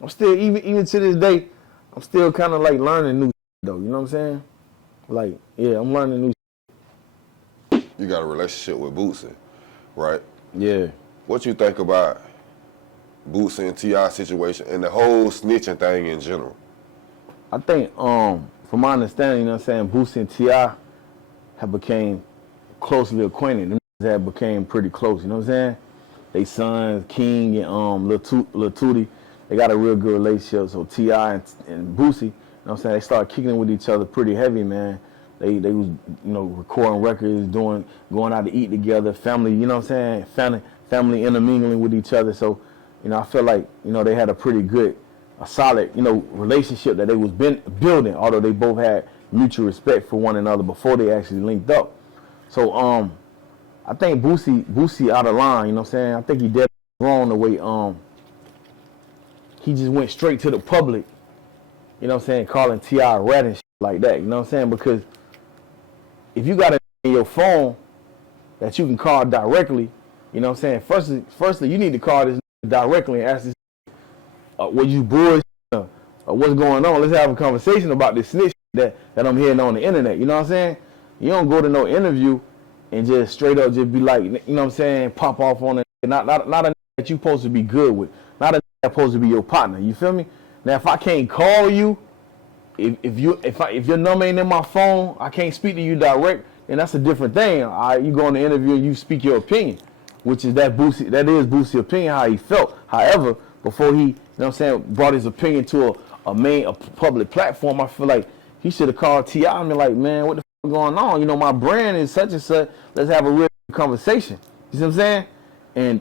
I'm still, even to this day, I'm still kind of like learning new shit, though. You know what I'm saying? Like, yeah, I'm learning new shit. You got a relationship with Boosie, right? Yeah. What you think about Boosie and T.I situation and the whole snitching thing in general? I think, from my understanding, you know what I'm saying, Boosie and T.I have became closely acquainted. Them have became pretty close, you know what I'm saying? They sons, King and Lil Tootie, they got a real good relationship. So T.I and Boosie, you know what I'm saying, they started kicking it with each other pretty heavy, man. They was, you know, recording records, going out to eat together, family, you know what I'm saying, family intermingling with each other. So, you know, I feel like, you know, they had a pretty good, a solid, you know, relationship that they was building, although they both had mutual respect for one another before they actually linked up. So, I think Boosie out of line, you know what I'm saying? I think he dead wrong the way, he just went straight to the public, you know what I'm saying, calling T.I rat and shit like that, you know what I'm saying? Because if you got it in your phone that you can call directly, you know what I'm saying? Firstly, you need to call this directly and ask this, was you bullshit or what's going on? Let's have a conversation about this snitch that I'm hearing on the internet, you know what I'm saying? You don't go to no interview and just straight up just be like, you know what I'm saying, pop off on it. Not a that you supposed to be good with. Not a that's supposed to be your partner. You feel me? Now if I can't call you, if your number ain't in my phone, I can't speak to you direct, then that's a different thing. You go on the interview and you speak your opinion, which is that is Boosie's opinion, how he felt. However, before he, you know what I'm saying, brought his opinion to a public platform, I feel like he should have called T.I and been like, man, what the fuck going on? You know, my brand is such and such. Let's have a real conversation. You see what I'm saying? And,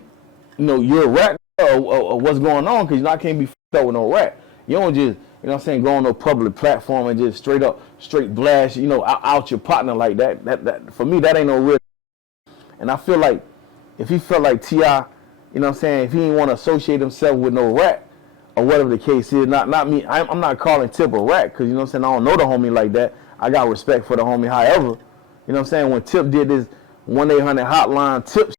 you know, you're a rat or what's going on, because I can't be fucked up with no rat. You don't just, you know what I'm saying, go on no public platform and just straight blast, you know, out your partner like that. That for me, that ain't no real. And I feel like if he felt like T.I, you know what I'm saying, if he didn't want to associate himself with no rat, or whatever the case is, not me, I'm not calling Tip a rat, because, you know what I'm saying, I don't know the homie like that. I got respect for the homie. However, you know what I'm saying, when Tip did this 1-800 hotline Tip,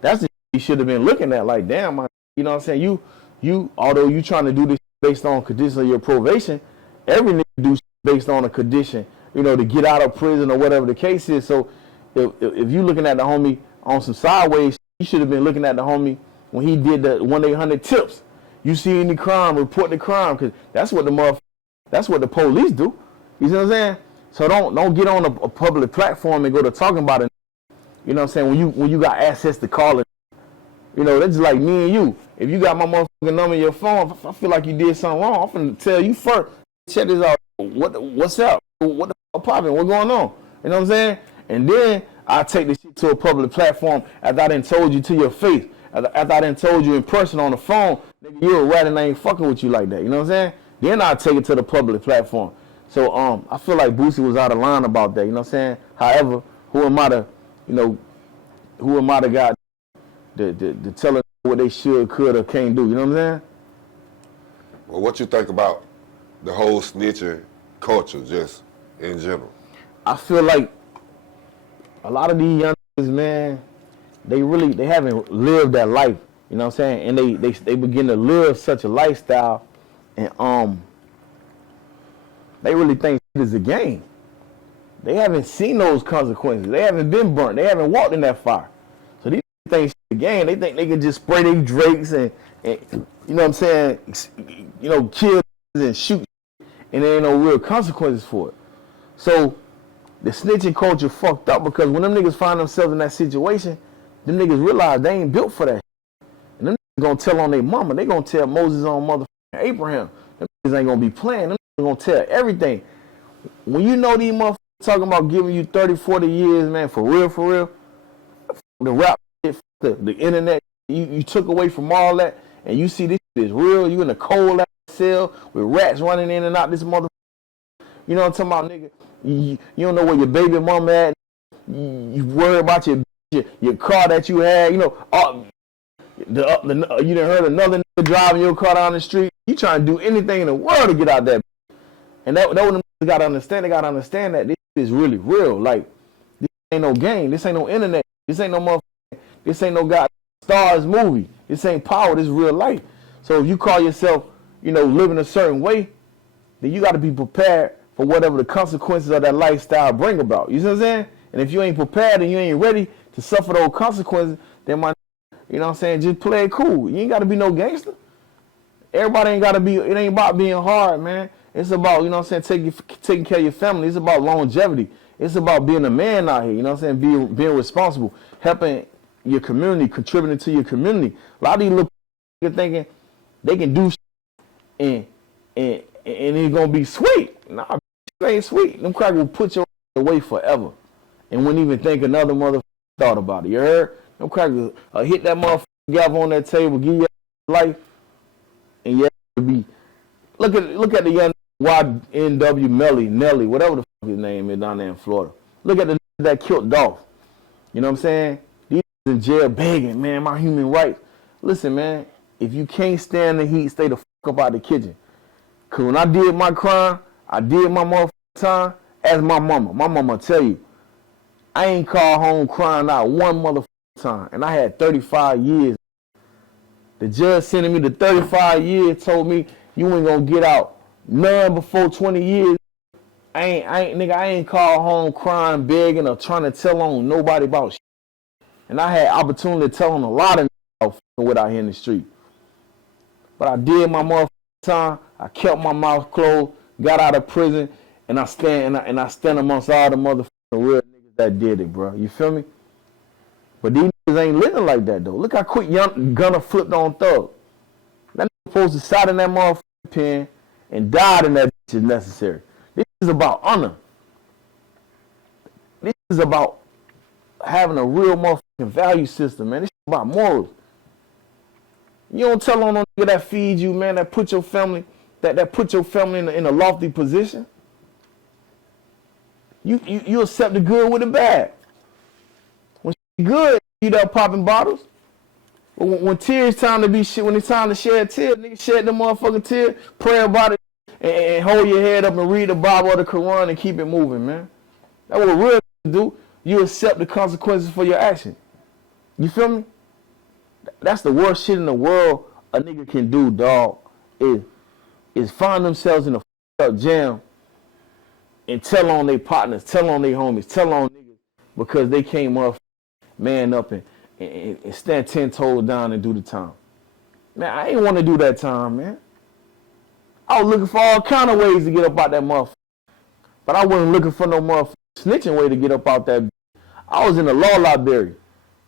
that's the he should have been looking at, like, damn, you know what I'm saying, you although you trying to do this based on condition of your probation, every nigga do based on a condition, you know, to get out of prison or whatever the case is. So if you looking at the homie on some sideways, you should have been looking at the homie when he did the 1-800 tips. You see any crime, report the crime, because that's what the police do. You see what I'm saying? So don't get on a public platform and go to talking about it. You know what I'm saying? When you got access to call it, you know, that's just like me and you. If you got my motherfucking number in your phone, if I feel like you did something wrong, I'm finna tell you first. Check this out. What's up? What the fuck poppin'? What's going on? You know what I'm saying? And then I take this shit to a public platform after I done told you to your face. After I done told you in person on the phone, nigga, you a rat and I ain't fucking with you like that. You know what I'm saying? Then I take it to the public platform. So I feel like Boosie was out of line about that. You know what I'm saying? However, who am I to got to tell them what they should, could, or can't do? You know what I'm saying? Well, what you think about the whole snitching culture, just in general? I feel like a lot of these young niggas, man, they haven't lived that life. You know what I'm saying? And they begin to live such a lifestyle, and they really think it is a game. They haven't seen those consequences. They haven't been burnt. They haven't walked in that fire. So these think it's a game. They think they can just spray their drakes and you know what I'm saying, you know, kill and shoot, and there ain't no real consequences for it. So the snitching culture fucked up, because when them niggas find themselves in that situation, them niggas realize they ain't built for that. And them niggas gonna tell on their mama. They gonna tell Moses on motherfucking Abraham. Them niggas ain't gonna be playing. Them niggas gonna tell everything. When you know these motherfuckers talking about giving you 30, 40 years, man, for real, the rap shit, the internet, you took away from all that, and you see this shit is real. You in a cold ass cell with rats running in and out this motherfucker. You know what I'm talking about, nigga? You don't know where your baby mama at. You worry about your car that you had. You know, you done heard another nigga driving your car down the street. You trying to do anything in the world to get out that. And that what them niggas gotta understand. They gotta understand that this is really real. Like, this ain't no game. This ain't no internet. This ain't no motherfucker. This ain't no God stars movie. This ain't power. This is real life. So if you call yourself, you know, living a certain way, then you got to be prepared for whatever the consequences of that lifestyle bring about. You see what I'm saying? And if you ain't prepared and you ain't ready to suffer those consequences, then you know what I'm saying, just play it cool. You ain't got to be no gangster. Everybody ain't got to be, it ain't about being hard, man. It's about, you know what I'm saying, taking care of your family. It's about longevity. It's about being a man out here, you know what I'm saying, being responsible, helping your community, contributing to your community. A lot of these little people thinking they can do shit and it's going to be sweet. Nah, it ain't sweet. Them crackers will put your away forever and wouldn't even think another motherfucker thought about it. You heard? Them crackers hit that motherfucker gavel on that table, give you life, and you have to be. Look at the young YNW Nelly, whatever the fuck his name is down there in Florida. Look at the that killed Dolph. You know what I'm saying? These in jail begging, man, my human rights. Listen, man, if you can't stand the heat, stay the fuck up out of the kitchen. Cause when I did my crime, I did my motherfucking time. Ask my mama. My mama tell you, I ain't called home crying out one motherfucking time, and I had 35 years. The judge sending me the 35 years told me you ain't gonna get out none before 20 years. I ain't called home crying, begging, or trying to tell on nobody about shit. And I had opportunity to tell on a lot of niggas what out here in the street. But I did my motherfucking time. I kept my mouth closed, got out of prison, and I stand amongst all the motherfucking real niggas that did it, bro. You feel me? But these niggas ain't living like that, though. Look how quick young Gunner flipped on Thug. That nigga supposed to sat in that motherfucking pen and died in that bitch if necessary. This is about honor. This is about having a real motherfucking value system, man. This is about morals. You don't tell on no nigga that feeds you, man, that put your family, that put your family in a lofty position. You accept the good with the bad. When she good, you there popping bottles. But when tears time to be shit, when it's time to shed tears, nigga shed them motherfucking tears, pray about it, and hold your head up and read the Bible or the Quran and keep it moving, man. That's what real do. You accept the consequences for your action. You feel me? That's the worst shit in the world a nigga can do, dog. Is find themselves in a up jam and tell on their partners, tell on their homies, tell on niggas because they came up, man up and stand 10 toes down and do the time. Man, I ain't want to do that time, man. I was looking for all kind of ways to get up out that motherfucker. But I wasn't looking for no motherfucking snitching way to get up out that. I was in the law library,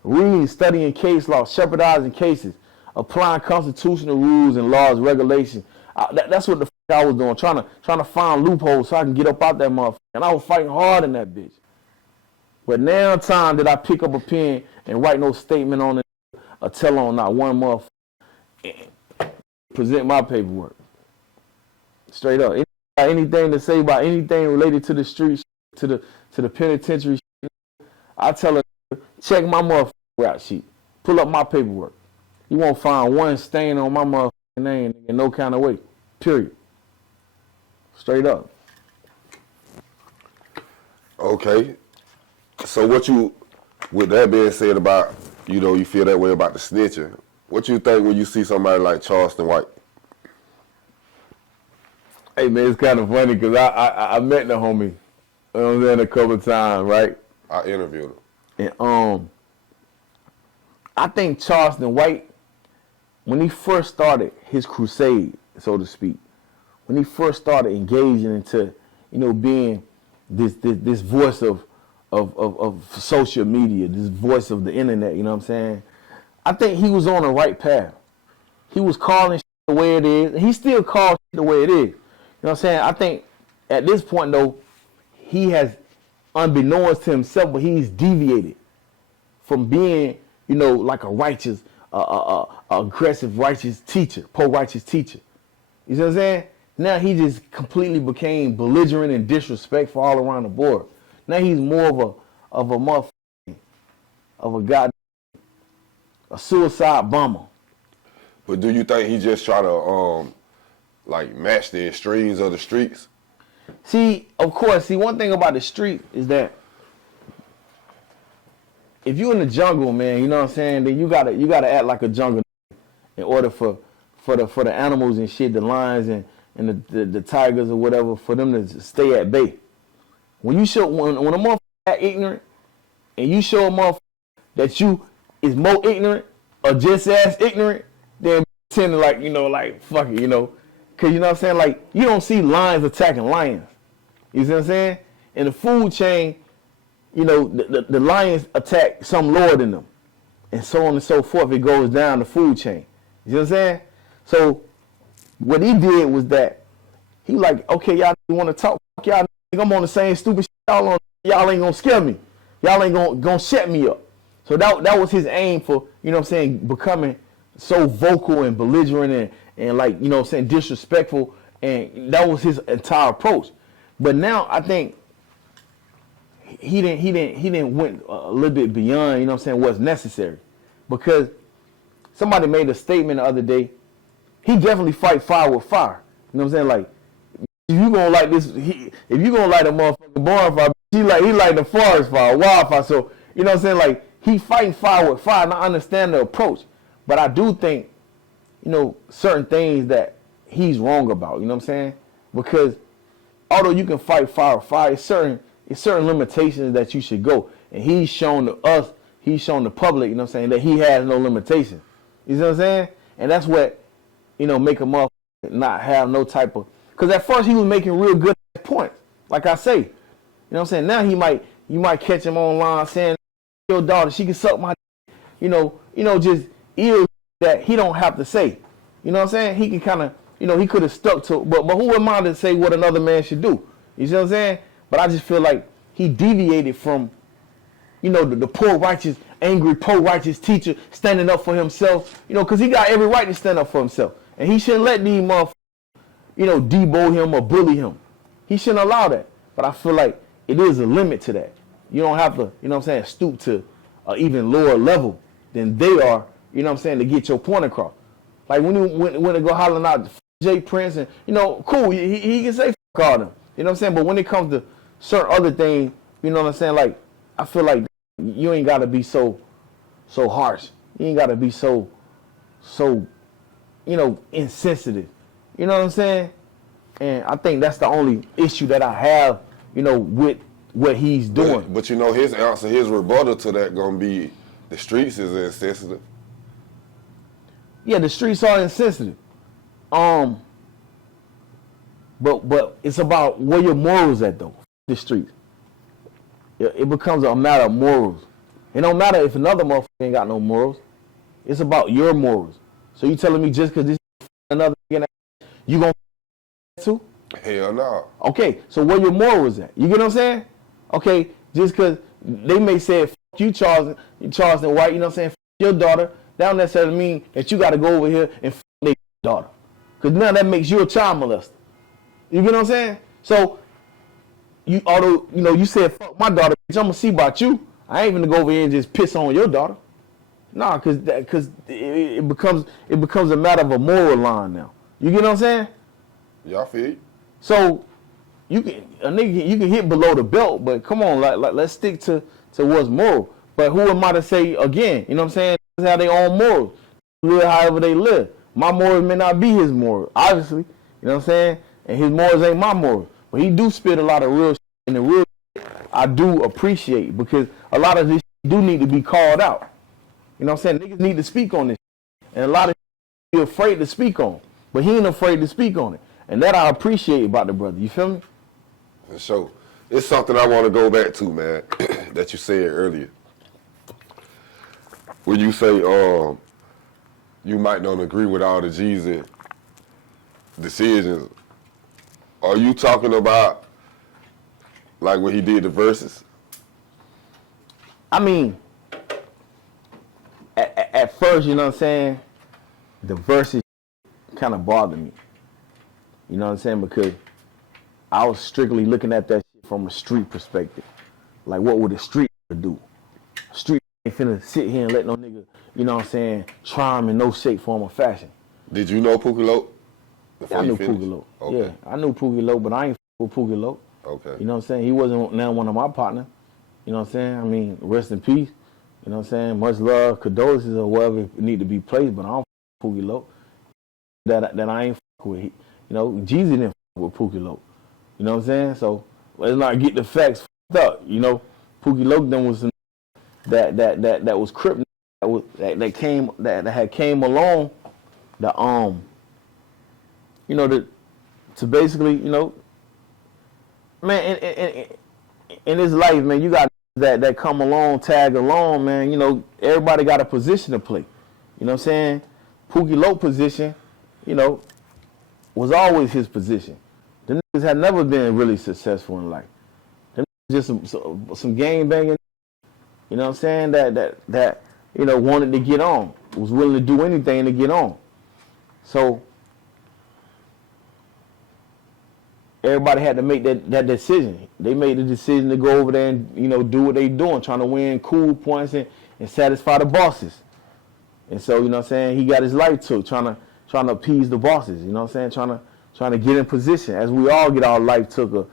reading, studying case law, shepherdizing cases, applying constitutional rules and laws, regulations. That's what the fuck I was doing, trying to find loopholes so I can get up out that motherfucker. And I was fighting hard in that bitch. But now time that I pick up a pen and write no statement on it or tell on not one motherfucker and present my paperwork. Straight up. Anything to say about anything related to the streets, to the penitentiary, I tell her, check my motherfucking rap sheet. Pull up my paperwork. You won't find one stain on my motherfucking name in no kind of way. Period. Straight up. Okay. So with that being said about, you know, you feel that way about the snitching, what you think when you see somebody like Charleston White? Hey, man, it's kind of funny because I met the homie, you know what I'm saying, a couple of times, right? I interviewed him. And I think Charleston White, when he first started his crusade, so to speak, when he first started engaging into, you know, being this voice of of social media, this voice of the internet, you know what I'm saying? I think he was on the right path. He was calling shit the way it is. He still calls shit the way it is. You know what I'm saying? I think at this point, though, he has, unbeknownst to himself, but he's deviated from being, you know, like a righteous, aggressive, righteous teacher, pro-righteous teacher. You see what I'm saying? Now he just completely became belligerent and disrespectful all around the board. Now he's more of a motherfucker, of a god, a suicide bomber. But do you think he just try to like match the extremes of the streets? See, of course, one thing about the street is that if you in the jungle, man, you know what I'm saying, then you gotta act like a jungle in order for the animals and shit, the lions and the tigers or whatever, for them to stay at bay. When you show when a motherfucker is ignorant and you show a motherfucker that you is more ignorant or just as ignorant, then tend to like, you know, like fuck it, you know. Cause you know what I'm saying? Like you don't see lions attacking lions. You see what I'm saying? In the food chain, you know, the lions attack some lower than them. And so on and so forth. It goes down the food chain. You see what I'm saying? So what he did was that he was like, okay, y'all want to talk? Fuck y'all, I'm on the same stupid shit y'all on. Y'all ain't gonna scare me. Y'all ain't gonna shut me up. So that was his aim for, you know what I'm saying, becoming so vocal and belligerent and like, you know what I'm saying, disrespectful. And that was his entire approach. But now I think he didn't went a little bit beyond, you know what I'm saying, what's necessary. Because somebody made a statement the other day. He definitely fight fire with fire. You know what I'm saying? Like, if you gonna like this, if you gonna light a motherfucking barn fire, he like the forest fire, wildfire. So, you know what I'm saying? Like, he fighting fire with fire, and I understand the approach. But I do think, you know, certain things that he's wrong about, you know what I'm saying? Because although you can fight fire with fire, it's certain limitations that you should go. And he's shown to us, he's shown the public, you know what I'm saying, that he has no limitations. You see what I'm saying? And that's what, you know, make a motherfucker not have no type of, because at first he was making real good points. Like I say, you know what I'm saying? Now you might catch him online saying, your daughter, she can suck my dick. You know, just ill that he don't have to say. You know what I'm saying? He can kind of, you know, he could have stuck to, but who am I to say what another man should do? You see what I'm saying? But I just feel like he deviated from, you know, the poor righteous, angry, pro-righteous teacher standing up for himself, you know, because he got every right to stand up for himself. And he shouldn't let these motherfuckers, you know, debo him or bully him. He shouldn't allow that. But I feel like it is a limit to that. You don't have to, you know what I'm saying, stoop to an even lower level than they are, you know what I'm saying, to get your point across. Like when they go hollering out J Prince and, you know, cool, he can say fuck all them. You know what I'm saying? But when it comes to certain other things, you know what I'm saying, like, I feel like you ain't got to be so harsh. You ain't got to be so, you know, insensitive. You know what I'm saying? And I think that's the only issue that I have, you know, with what he's doing. But you know, his answer, his rebuttal to that gonna be the streets is insensitive. Yeah, the streets are insensitive. But it's about where your morals at though. The streets. It becomes a matter of morals. It don't matter if another motherfucker ain't got no morals. It's about your morals. So you telling me just because this another you gonna too? Hell no. Okay, so where your morals at? You get what I'm saying? Okay, just because they may say, fuck you, Charleston White, you know what I'm saying? Fuck your daughter, that don't necessarily mean that you got to go over here and fuck their daughter. Because now that makes you a child molester. You get what I'm saying? So, although, you know, you said, fuck my daughter, bitch, I'm going to see about you. I ain't going to go over here and just piss on your daughter. Nah, because it becomes a matter of a moral line now. You get what I'm saying? Yeah, I feel you. So, you can hit below the belt, but come on, like let's stick to what's moral. But who am I to say again? You know what I'm saying? They have their own morals. Live however they live. My morals may not be his morals, obviously. You know what I'm saying? And his morals ain't my morals. But he do spit a lot of real shit, and the real shit I do appreciate because a lot of this shit do need to be called out. You know what I'm saying? Niggas need to speak on this shit. And a lot of shit he afraid to speak on. But he ain't afraid to speak on it. And that I appreciate about the brother. You feel me? For sure. It's something I want to go back to, man. that you said earlier. When you say you might not agree with all the Jeezy decisions, are you talking about like when he did the verses? I mean, at first, you know what I'm saying, the verses kind of bothered me. You know what I'm saying? Because I was strictly looking at that shit from a street perspective. Like, what would the street do? Street ain't finna sit here and let no nigga, you know what I'm saying, try him in no shape, form, or fashion. Did you know Pookie Loc? Yeah, I knew Pookie Loc. Okay. Yeah, I knew Pookie Loc, but I ain't with Pookie Loc. Okay. You know what I'm saying? He wasn't now one of my partners. You know what I'm saying? I mean, rest in peace. You know what I'm saying? Much love, condolences, or whatever need to be placed, but I don't fuck Pookie Loc. That I ain't fuck with. You know, Jeezy didn't fuck with Pookie Loc. You know what I'm saying? So let's not get the facts fucked up. You know, Pookie Loc then was some that was crip that had came along you know, to basically, you know, man, in this life, man, you got that come along, tag along, man. You know, everybody got a position to play. You know what I'm saying? Pookie Loc position, you know, was always his position. The niggas had never been really successful in life. Them just some gang banging, you know what I'm saying, that you know, wanted to get on, was willing to do anything to get on. So everybody had to make that decision. They made the decision to go over there and, you know, do what they doing, trying to win cool points and satisfy the bosses. And so, you know what I'm saying, he got his life took, trying to appease the bosses, you know what I'm saying, trying to get in position. As we all get our life took,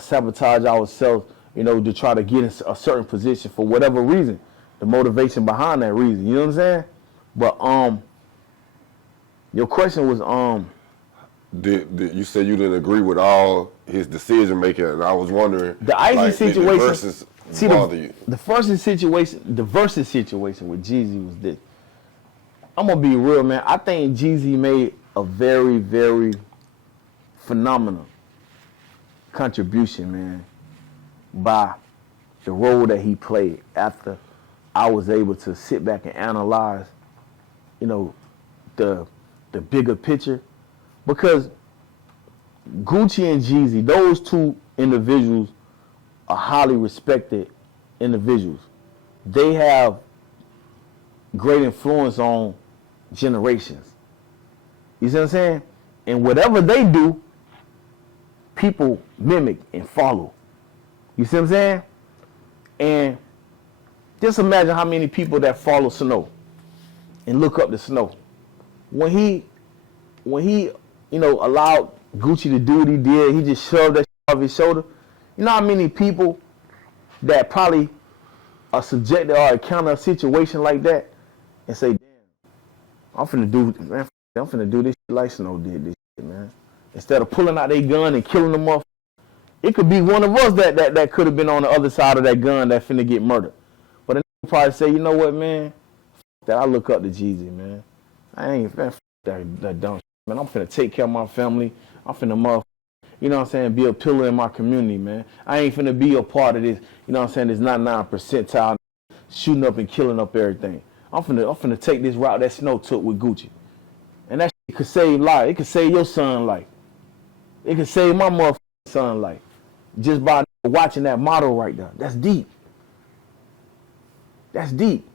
sabotage ourselves, you know, to try to get in a certain position for whatever reason. The motivation behind that reason, you know what I'm saying? But your question was you said you didn't agree with all his decision making, and I was wondering the icy like, situation. Did the verses bother you? The versus situation with Jeezy was this. I'm gonna be real, man. I think Jeezy made a very, very phenomenal contribution, man, by the role that he played after I was able to sit back and analyze, you know, the bigger picture. Because Gucci and Jeezy, those two individuals are highly respected individuals. They have great influence on generations. You see what I'm saying? And whatever they do, people mimic and follow. You see what I'm saying? And just imagine how many people that follow Snow and look up to Snow. When he you know, allowed Gucci to do what he did, he just shoved that shit off his shoulder. You know how many people that probably are subjected or encounter a situation like that and say, damn, I'm finna do this shit like Snow did this shit, man. Instead of pulling out their gun and killing them off, it could be one of us that could have been on the other side of that gun that finna get murdered. But they probably say, you know what, man, that I look up to Jeezy, man. I ain't that dumb shit, man. I'm finna take care of my family. I'm finna you know what I'm saying, be a pillar in my community, man. I ain't finna be a part of this, you know what I'm saying, this 99 percentile shooting up and killing up everything. I'm finna take this route that Snow took with Gucci. And that shit could save life. It could save your son's life. It could save my motherfucking son's life. Just by watching that model right there. That's deep. That's deep.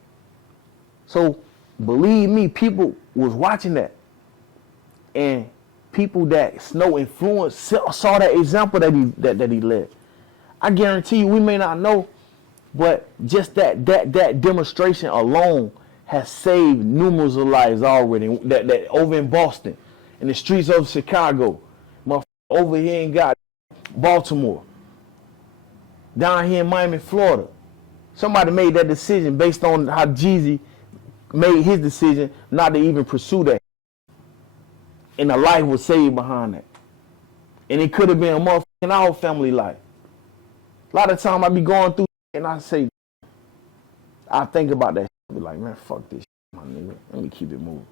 So believe me, people was watching that. And people that Snow influenced saw that example that he led. I guarantee you, we may not know, but just that demonstration alone has saved numerous of lives already. That over in Boston, in the streets of Chicago, over here in Baltimore, down here in Miami, Florida. Somebody made that decision based on how Jeezy made his decision not to even pursue that. And a life was saved behind that. And it could have been a motherfucking our family life. A lot of time I be going through and I think about that shit. I be like, man, fuck this shit, my nigga. Let me keep it moving.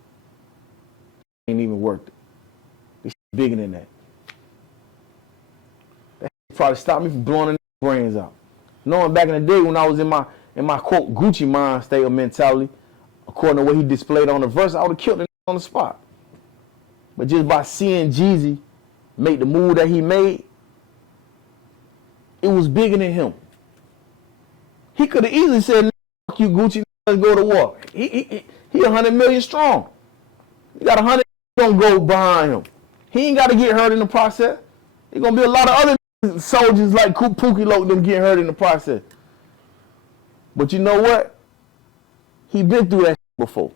Ain't even worth it. This shit bigger than that. That shit probably stopped me from blowing the brains out. Knowing back in the day when I was in my quote Gucci mind state of mentality, according to what he displayed on the verse, I would have killed him on the spot. But just by seeing Jeezy make the move that he made, it was bigger than him. He could have easily said, "Fuck you, Gucci, let's go to war." He 100 million strong. You got 100 gonna go behind him. He ain't got to get hurt in the process. There's gonna be a lot of other soldiers like Pookie Loke them get hurt in the process. But you know what? He been through that before.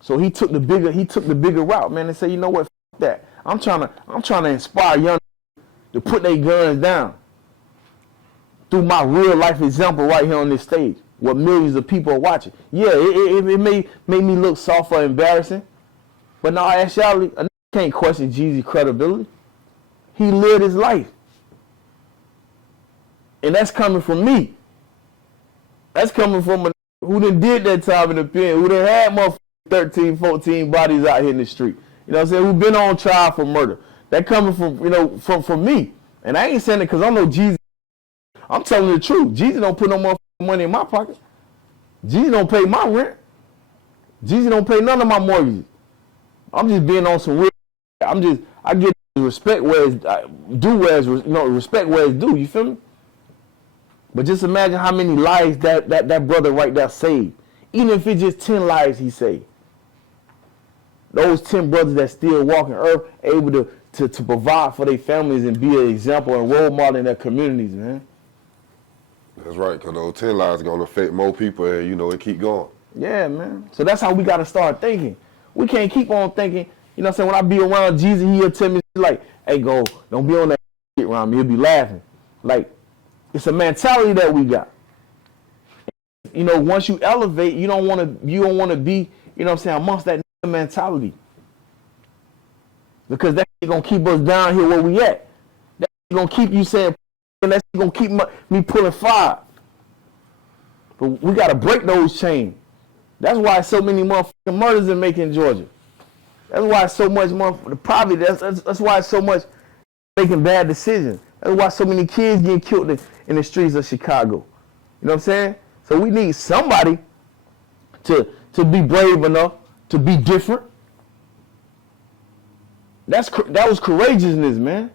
So he took the bigger route, man, and said, you know what, f that. I'm trying to inspire young to put their guns down through my real life example right here on this stage, what millions of people are watching. Yeah, it may make me look soft or embarrassing, but now actually, I can't question Jeezy's credibility. He lived his life. And that's coming from me. That's coming from a who done did that time in the pen, who done had motherfucking 13, 14 bodies out here in the street. You know what I'm saying? Who been on trial for murder. That coming from, you know, from me. And I ain't saying it because I know Jeezy. I'm telling the truth. Jeezy don't put no motherfucking money in my pocket. Jeezy don't pay my rent. Jeezy don't pay none of my mortgages. I'm just being on some real. I get respect where it's due, respect where it's due. You feel me? But just imagine how many lives that brother right there saved. Even if it's just 10 lives he saved. Those 10 brothers that still walking earth, able to provide for their families and be an example and role model in their communities, man. That's right, because those 10 lives are going to affect more people and, you know, it keep going. Yeah, man. So that's how we got to start thinking. We can't keep on thinking, you know what I'm saying, when I be around Jeezy, he'll tell me, like, hey, go, don't be on that shit around me. He'll be laughing. Like, it's a mentality that we got. You know, once you elevate, you don't want to be, you know what I'm saying, amongst that mentality. Because that's going to keep us down here where we at. That's going to keep you saying, and that's going to keep me pulling fire. But we got to break those chains. That's why so many motherfucking murders in Macon, Georgia. That's why so much poverty. That's why so much making bad decisions. That's why so many kids getting killed in the streets of Chicago. You know what I'm saying? So we need somebody to be brave enough to be different. That was courageousness, man.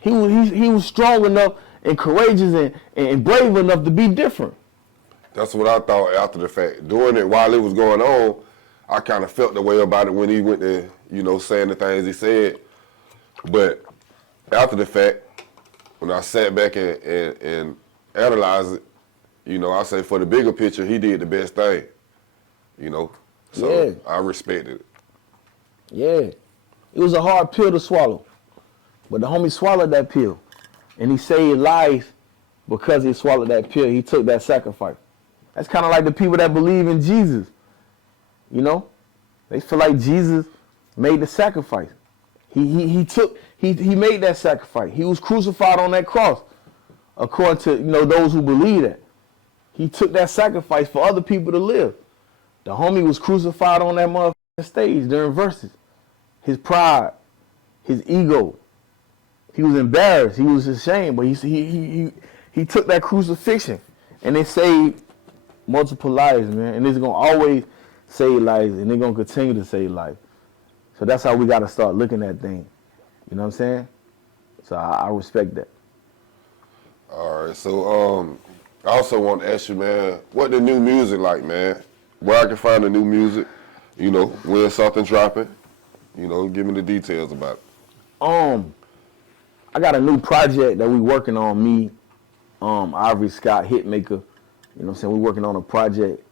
He was strong enough and courageous and brave enough to be different. That's what I thought after the fact. Doing it while it was going on, I kind of felt the way about it when he went to, you know, saying the things he said. But after the fact, when I sat back and analyzed it, you know, I say for the bigger picture, he did the best thing, you know. So yeah. I respected it. Yeah. It was a hard pill to swallow. But the homie swallowed that pill. And he saved lives because he swallowed that pill. He took that sacrifice. That's kind of like the people that believe in Jesus. You know? They feel like Jesus made the sacrifice. He made that sacrifice. He was crucified on that cross. According to, you know, those who believe that. He took that sacrifice for other people to live. The homie was crucified on that motherfucking stage during verses. His pride, his ego. He was embarrassed. He was ashamed. But he took that crucifixion and it saved multiple lives, man. And it's going to always save lives and they're going to continue to save lives. So that's how we got to start looking at things. You know what I'm saying? So I respect that. All right. So I also want to ask you, man, what the new music like, man? Where I can find the new music, you know, when something dropping, you know, give me the details about it. I got a new project that we working on, me, Ivory Scott, Hitmaker. You know what I'm saying? We working on a project.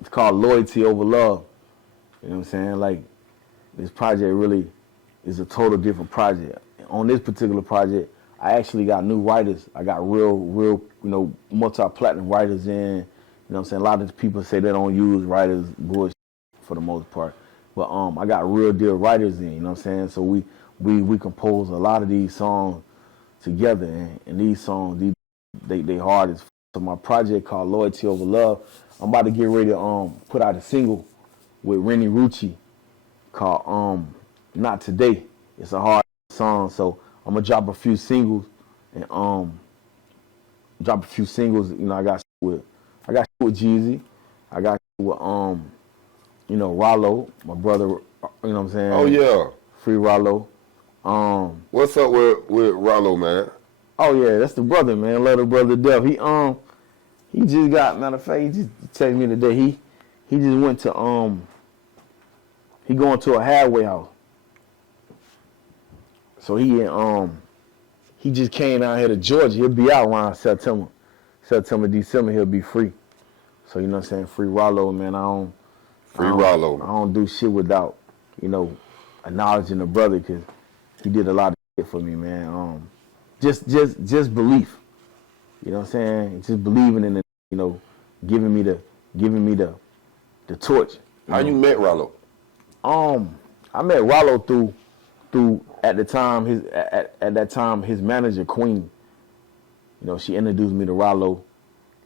It's called Loyalty Over Love. You know what I'm saying? Like, this project really is a total different project. On this particular project, I actually got new writers. I got real, you know, multi-platinum writers in. You know what I'm saying? A lot of people say they don't use writers, bullshit for the most part. But I got real deal writers in, you know what I'm saying? So we compose a lot of these songs together, and these songs, they hard as f. So my project called Loyalty Over Love, I'm about to get ready to put out a single with Reintegrating called Not Today. It's a hard song, so I'm gonna drop a few singles and drop a few singles. You know, I got shit with Jeezy. I got shit with you know, Rollo, my brother. You know what I'm saying? Oh yeah. Free Rollo. What's up with Rollo, man? Oh yeah, that's the brother, man. Love the brother to death. He just got, matter of fact, he just texted me today. He just went to he going to a halfway house. So he just came out here to Georgia. He'll be out around September, December. He'll be free. So you know what I'm saying? Free Rollo, man. Free Rollo. I don't do shit without, you know, acknowledging the brother, because he did a lot of shit for me, man. Just belief. You know what I'm saying? Just believing in it, you know, giving me the torch. How you met Rollo? I met Rollo through at that time his manager Queen. You know, she introduced me to Rollo.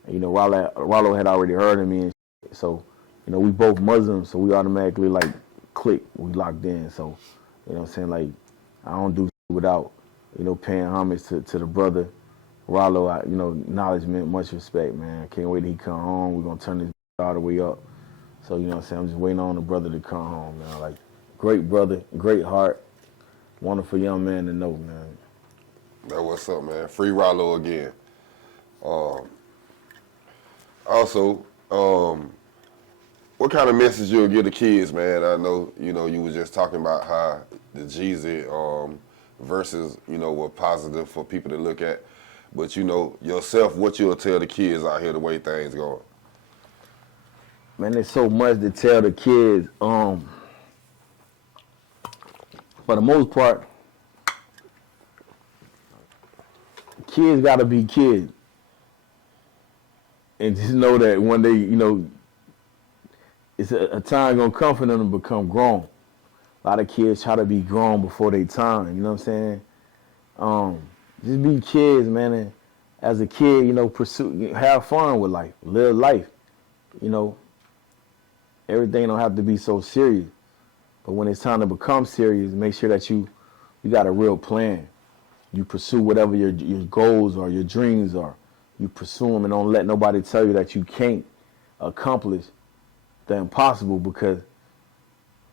And, you know, Rollo had already heard of me, and shit. So, you know, we both Muslims, so we automatically like click. We locked in. So, you know what I'm saying? Like, I don't do shit without, you know, paying homage to the brother Rollo. You know, acknowledgement, much respect, man. I can't wait till he come home. We're gonna turn this all the way up. So, you know what I'm saying? I'm just waiting on the brother to come home, man. Like, great brother, great heart, wonderful young man to know, man. That what's up, man. Free Rollo again. Also, what kind of message you'll give the kids, man? I know, you know, you was just talking about how the Jeezy verses, you know, were positive for people to look at. But, you know, yourself, what you'll tell the kids out here the way things going? Man, there's so much to tell the kids. For the most part, kids gotta be kids. And just know that one day, you know, it's a time gonna come for them to become grown. A lot of kids try to be grown before they time, you know what I'm saying? Just be kids, man, and as a kid, you know, have fun with life, live life, you know. Everything don't have to be so serious. But when it's time to become serious, make sure that you got a real plan. You pursue whatever your goals are, your dreams are. You pursue them and don't let nobody tell you that you can't accomplish the impossible, because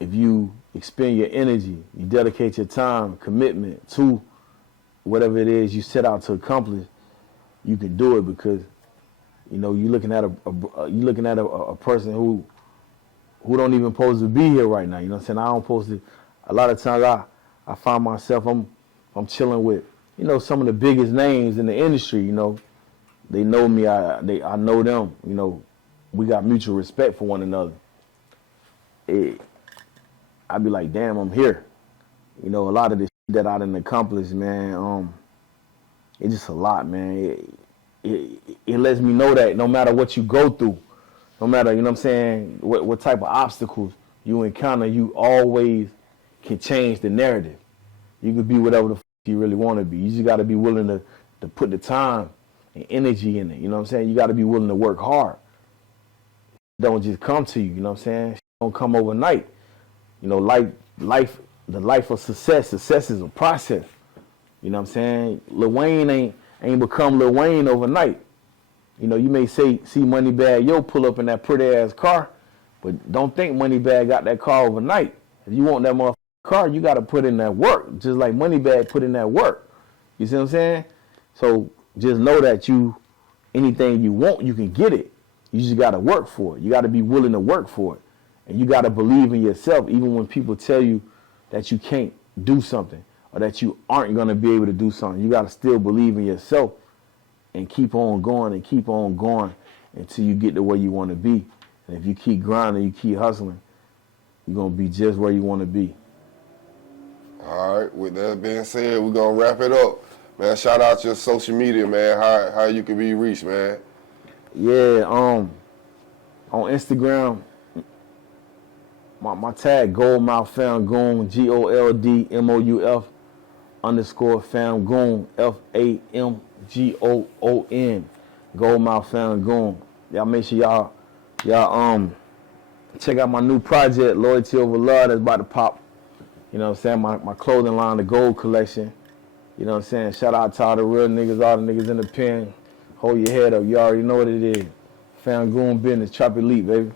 if you expend your energy, you dedicate your time, commitment to whatever it is you set out to accomplish, you can do it, because, you know, you're looking at a person who don't even supposed to be here right now. You know what I'm saying? I don't supposed to. A lot of times I find myself I'm chilling with, you know, some of the biggest names in the industry. You know, they know me. I know them. You know, we got mutual respect for one another. I'd be like, damn, I'm here. You know, a lot of this shit that I done accomplished, man. It's just a lot, man. It lets me know that no matter what you go through, no matter, you know what I'm saying, what type of obstacles you encounter, you always can change the narrative. You can be whatever the you really want to be. You just got to be willing to put the time and energy in it. You know what I'm saying? You got to be willing to work hard. Don't just come to you. You know what I'm saying? Don't come overnight. You know, the life of success. Success is a process. You know what I'm saying? Lil Wayne ain't become Lil Wayne overnight. You know, you may see Moneybagg Yo pull up in that pretty ass car, but don't think Moneybagg got that car overnight. If you want that motherfucking car, you got to put in that work, just like Moneybagg put in that work. You see what I'm saying? So just know that anything you want, you can get it. You just got to work for it. You got to be willing to work for it. And you got to believe in yourself, even when people tell you that you can't do something or that you aren't going to be able to do something. You got to still believe in yourself and keep on going until you get to where you want to be. And if you keep grinding, you keep hustling, you're going to be just where you want to be. All right, with that being said, we're going to wrap it up. Man, shout out your social media, man, how you can be reached, man. Yeah, on Instagram, my tag, Goldmouf Famgoon, GOLDMOUF_Famgoon, FAMGOON, Goldmouf Famgoon. Y'all make sure y'all check out my new project, Loyalty Over Love, that's about to pop. You know what I'm saying? My clothing line, the Gold Collection. You know what I'm saying? Shout out to all the real niggas, all the niggas in the pen, Hold your head up. You already know what it is. Found goon business. Chop it leap, baby.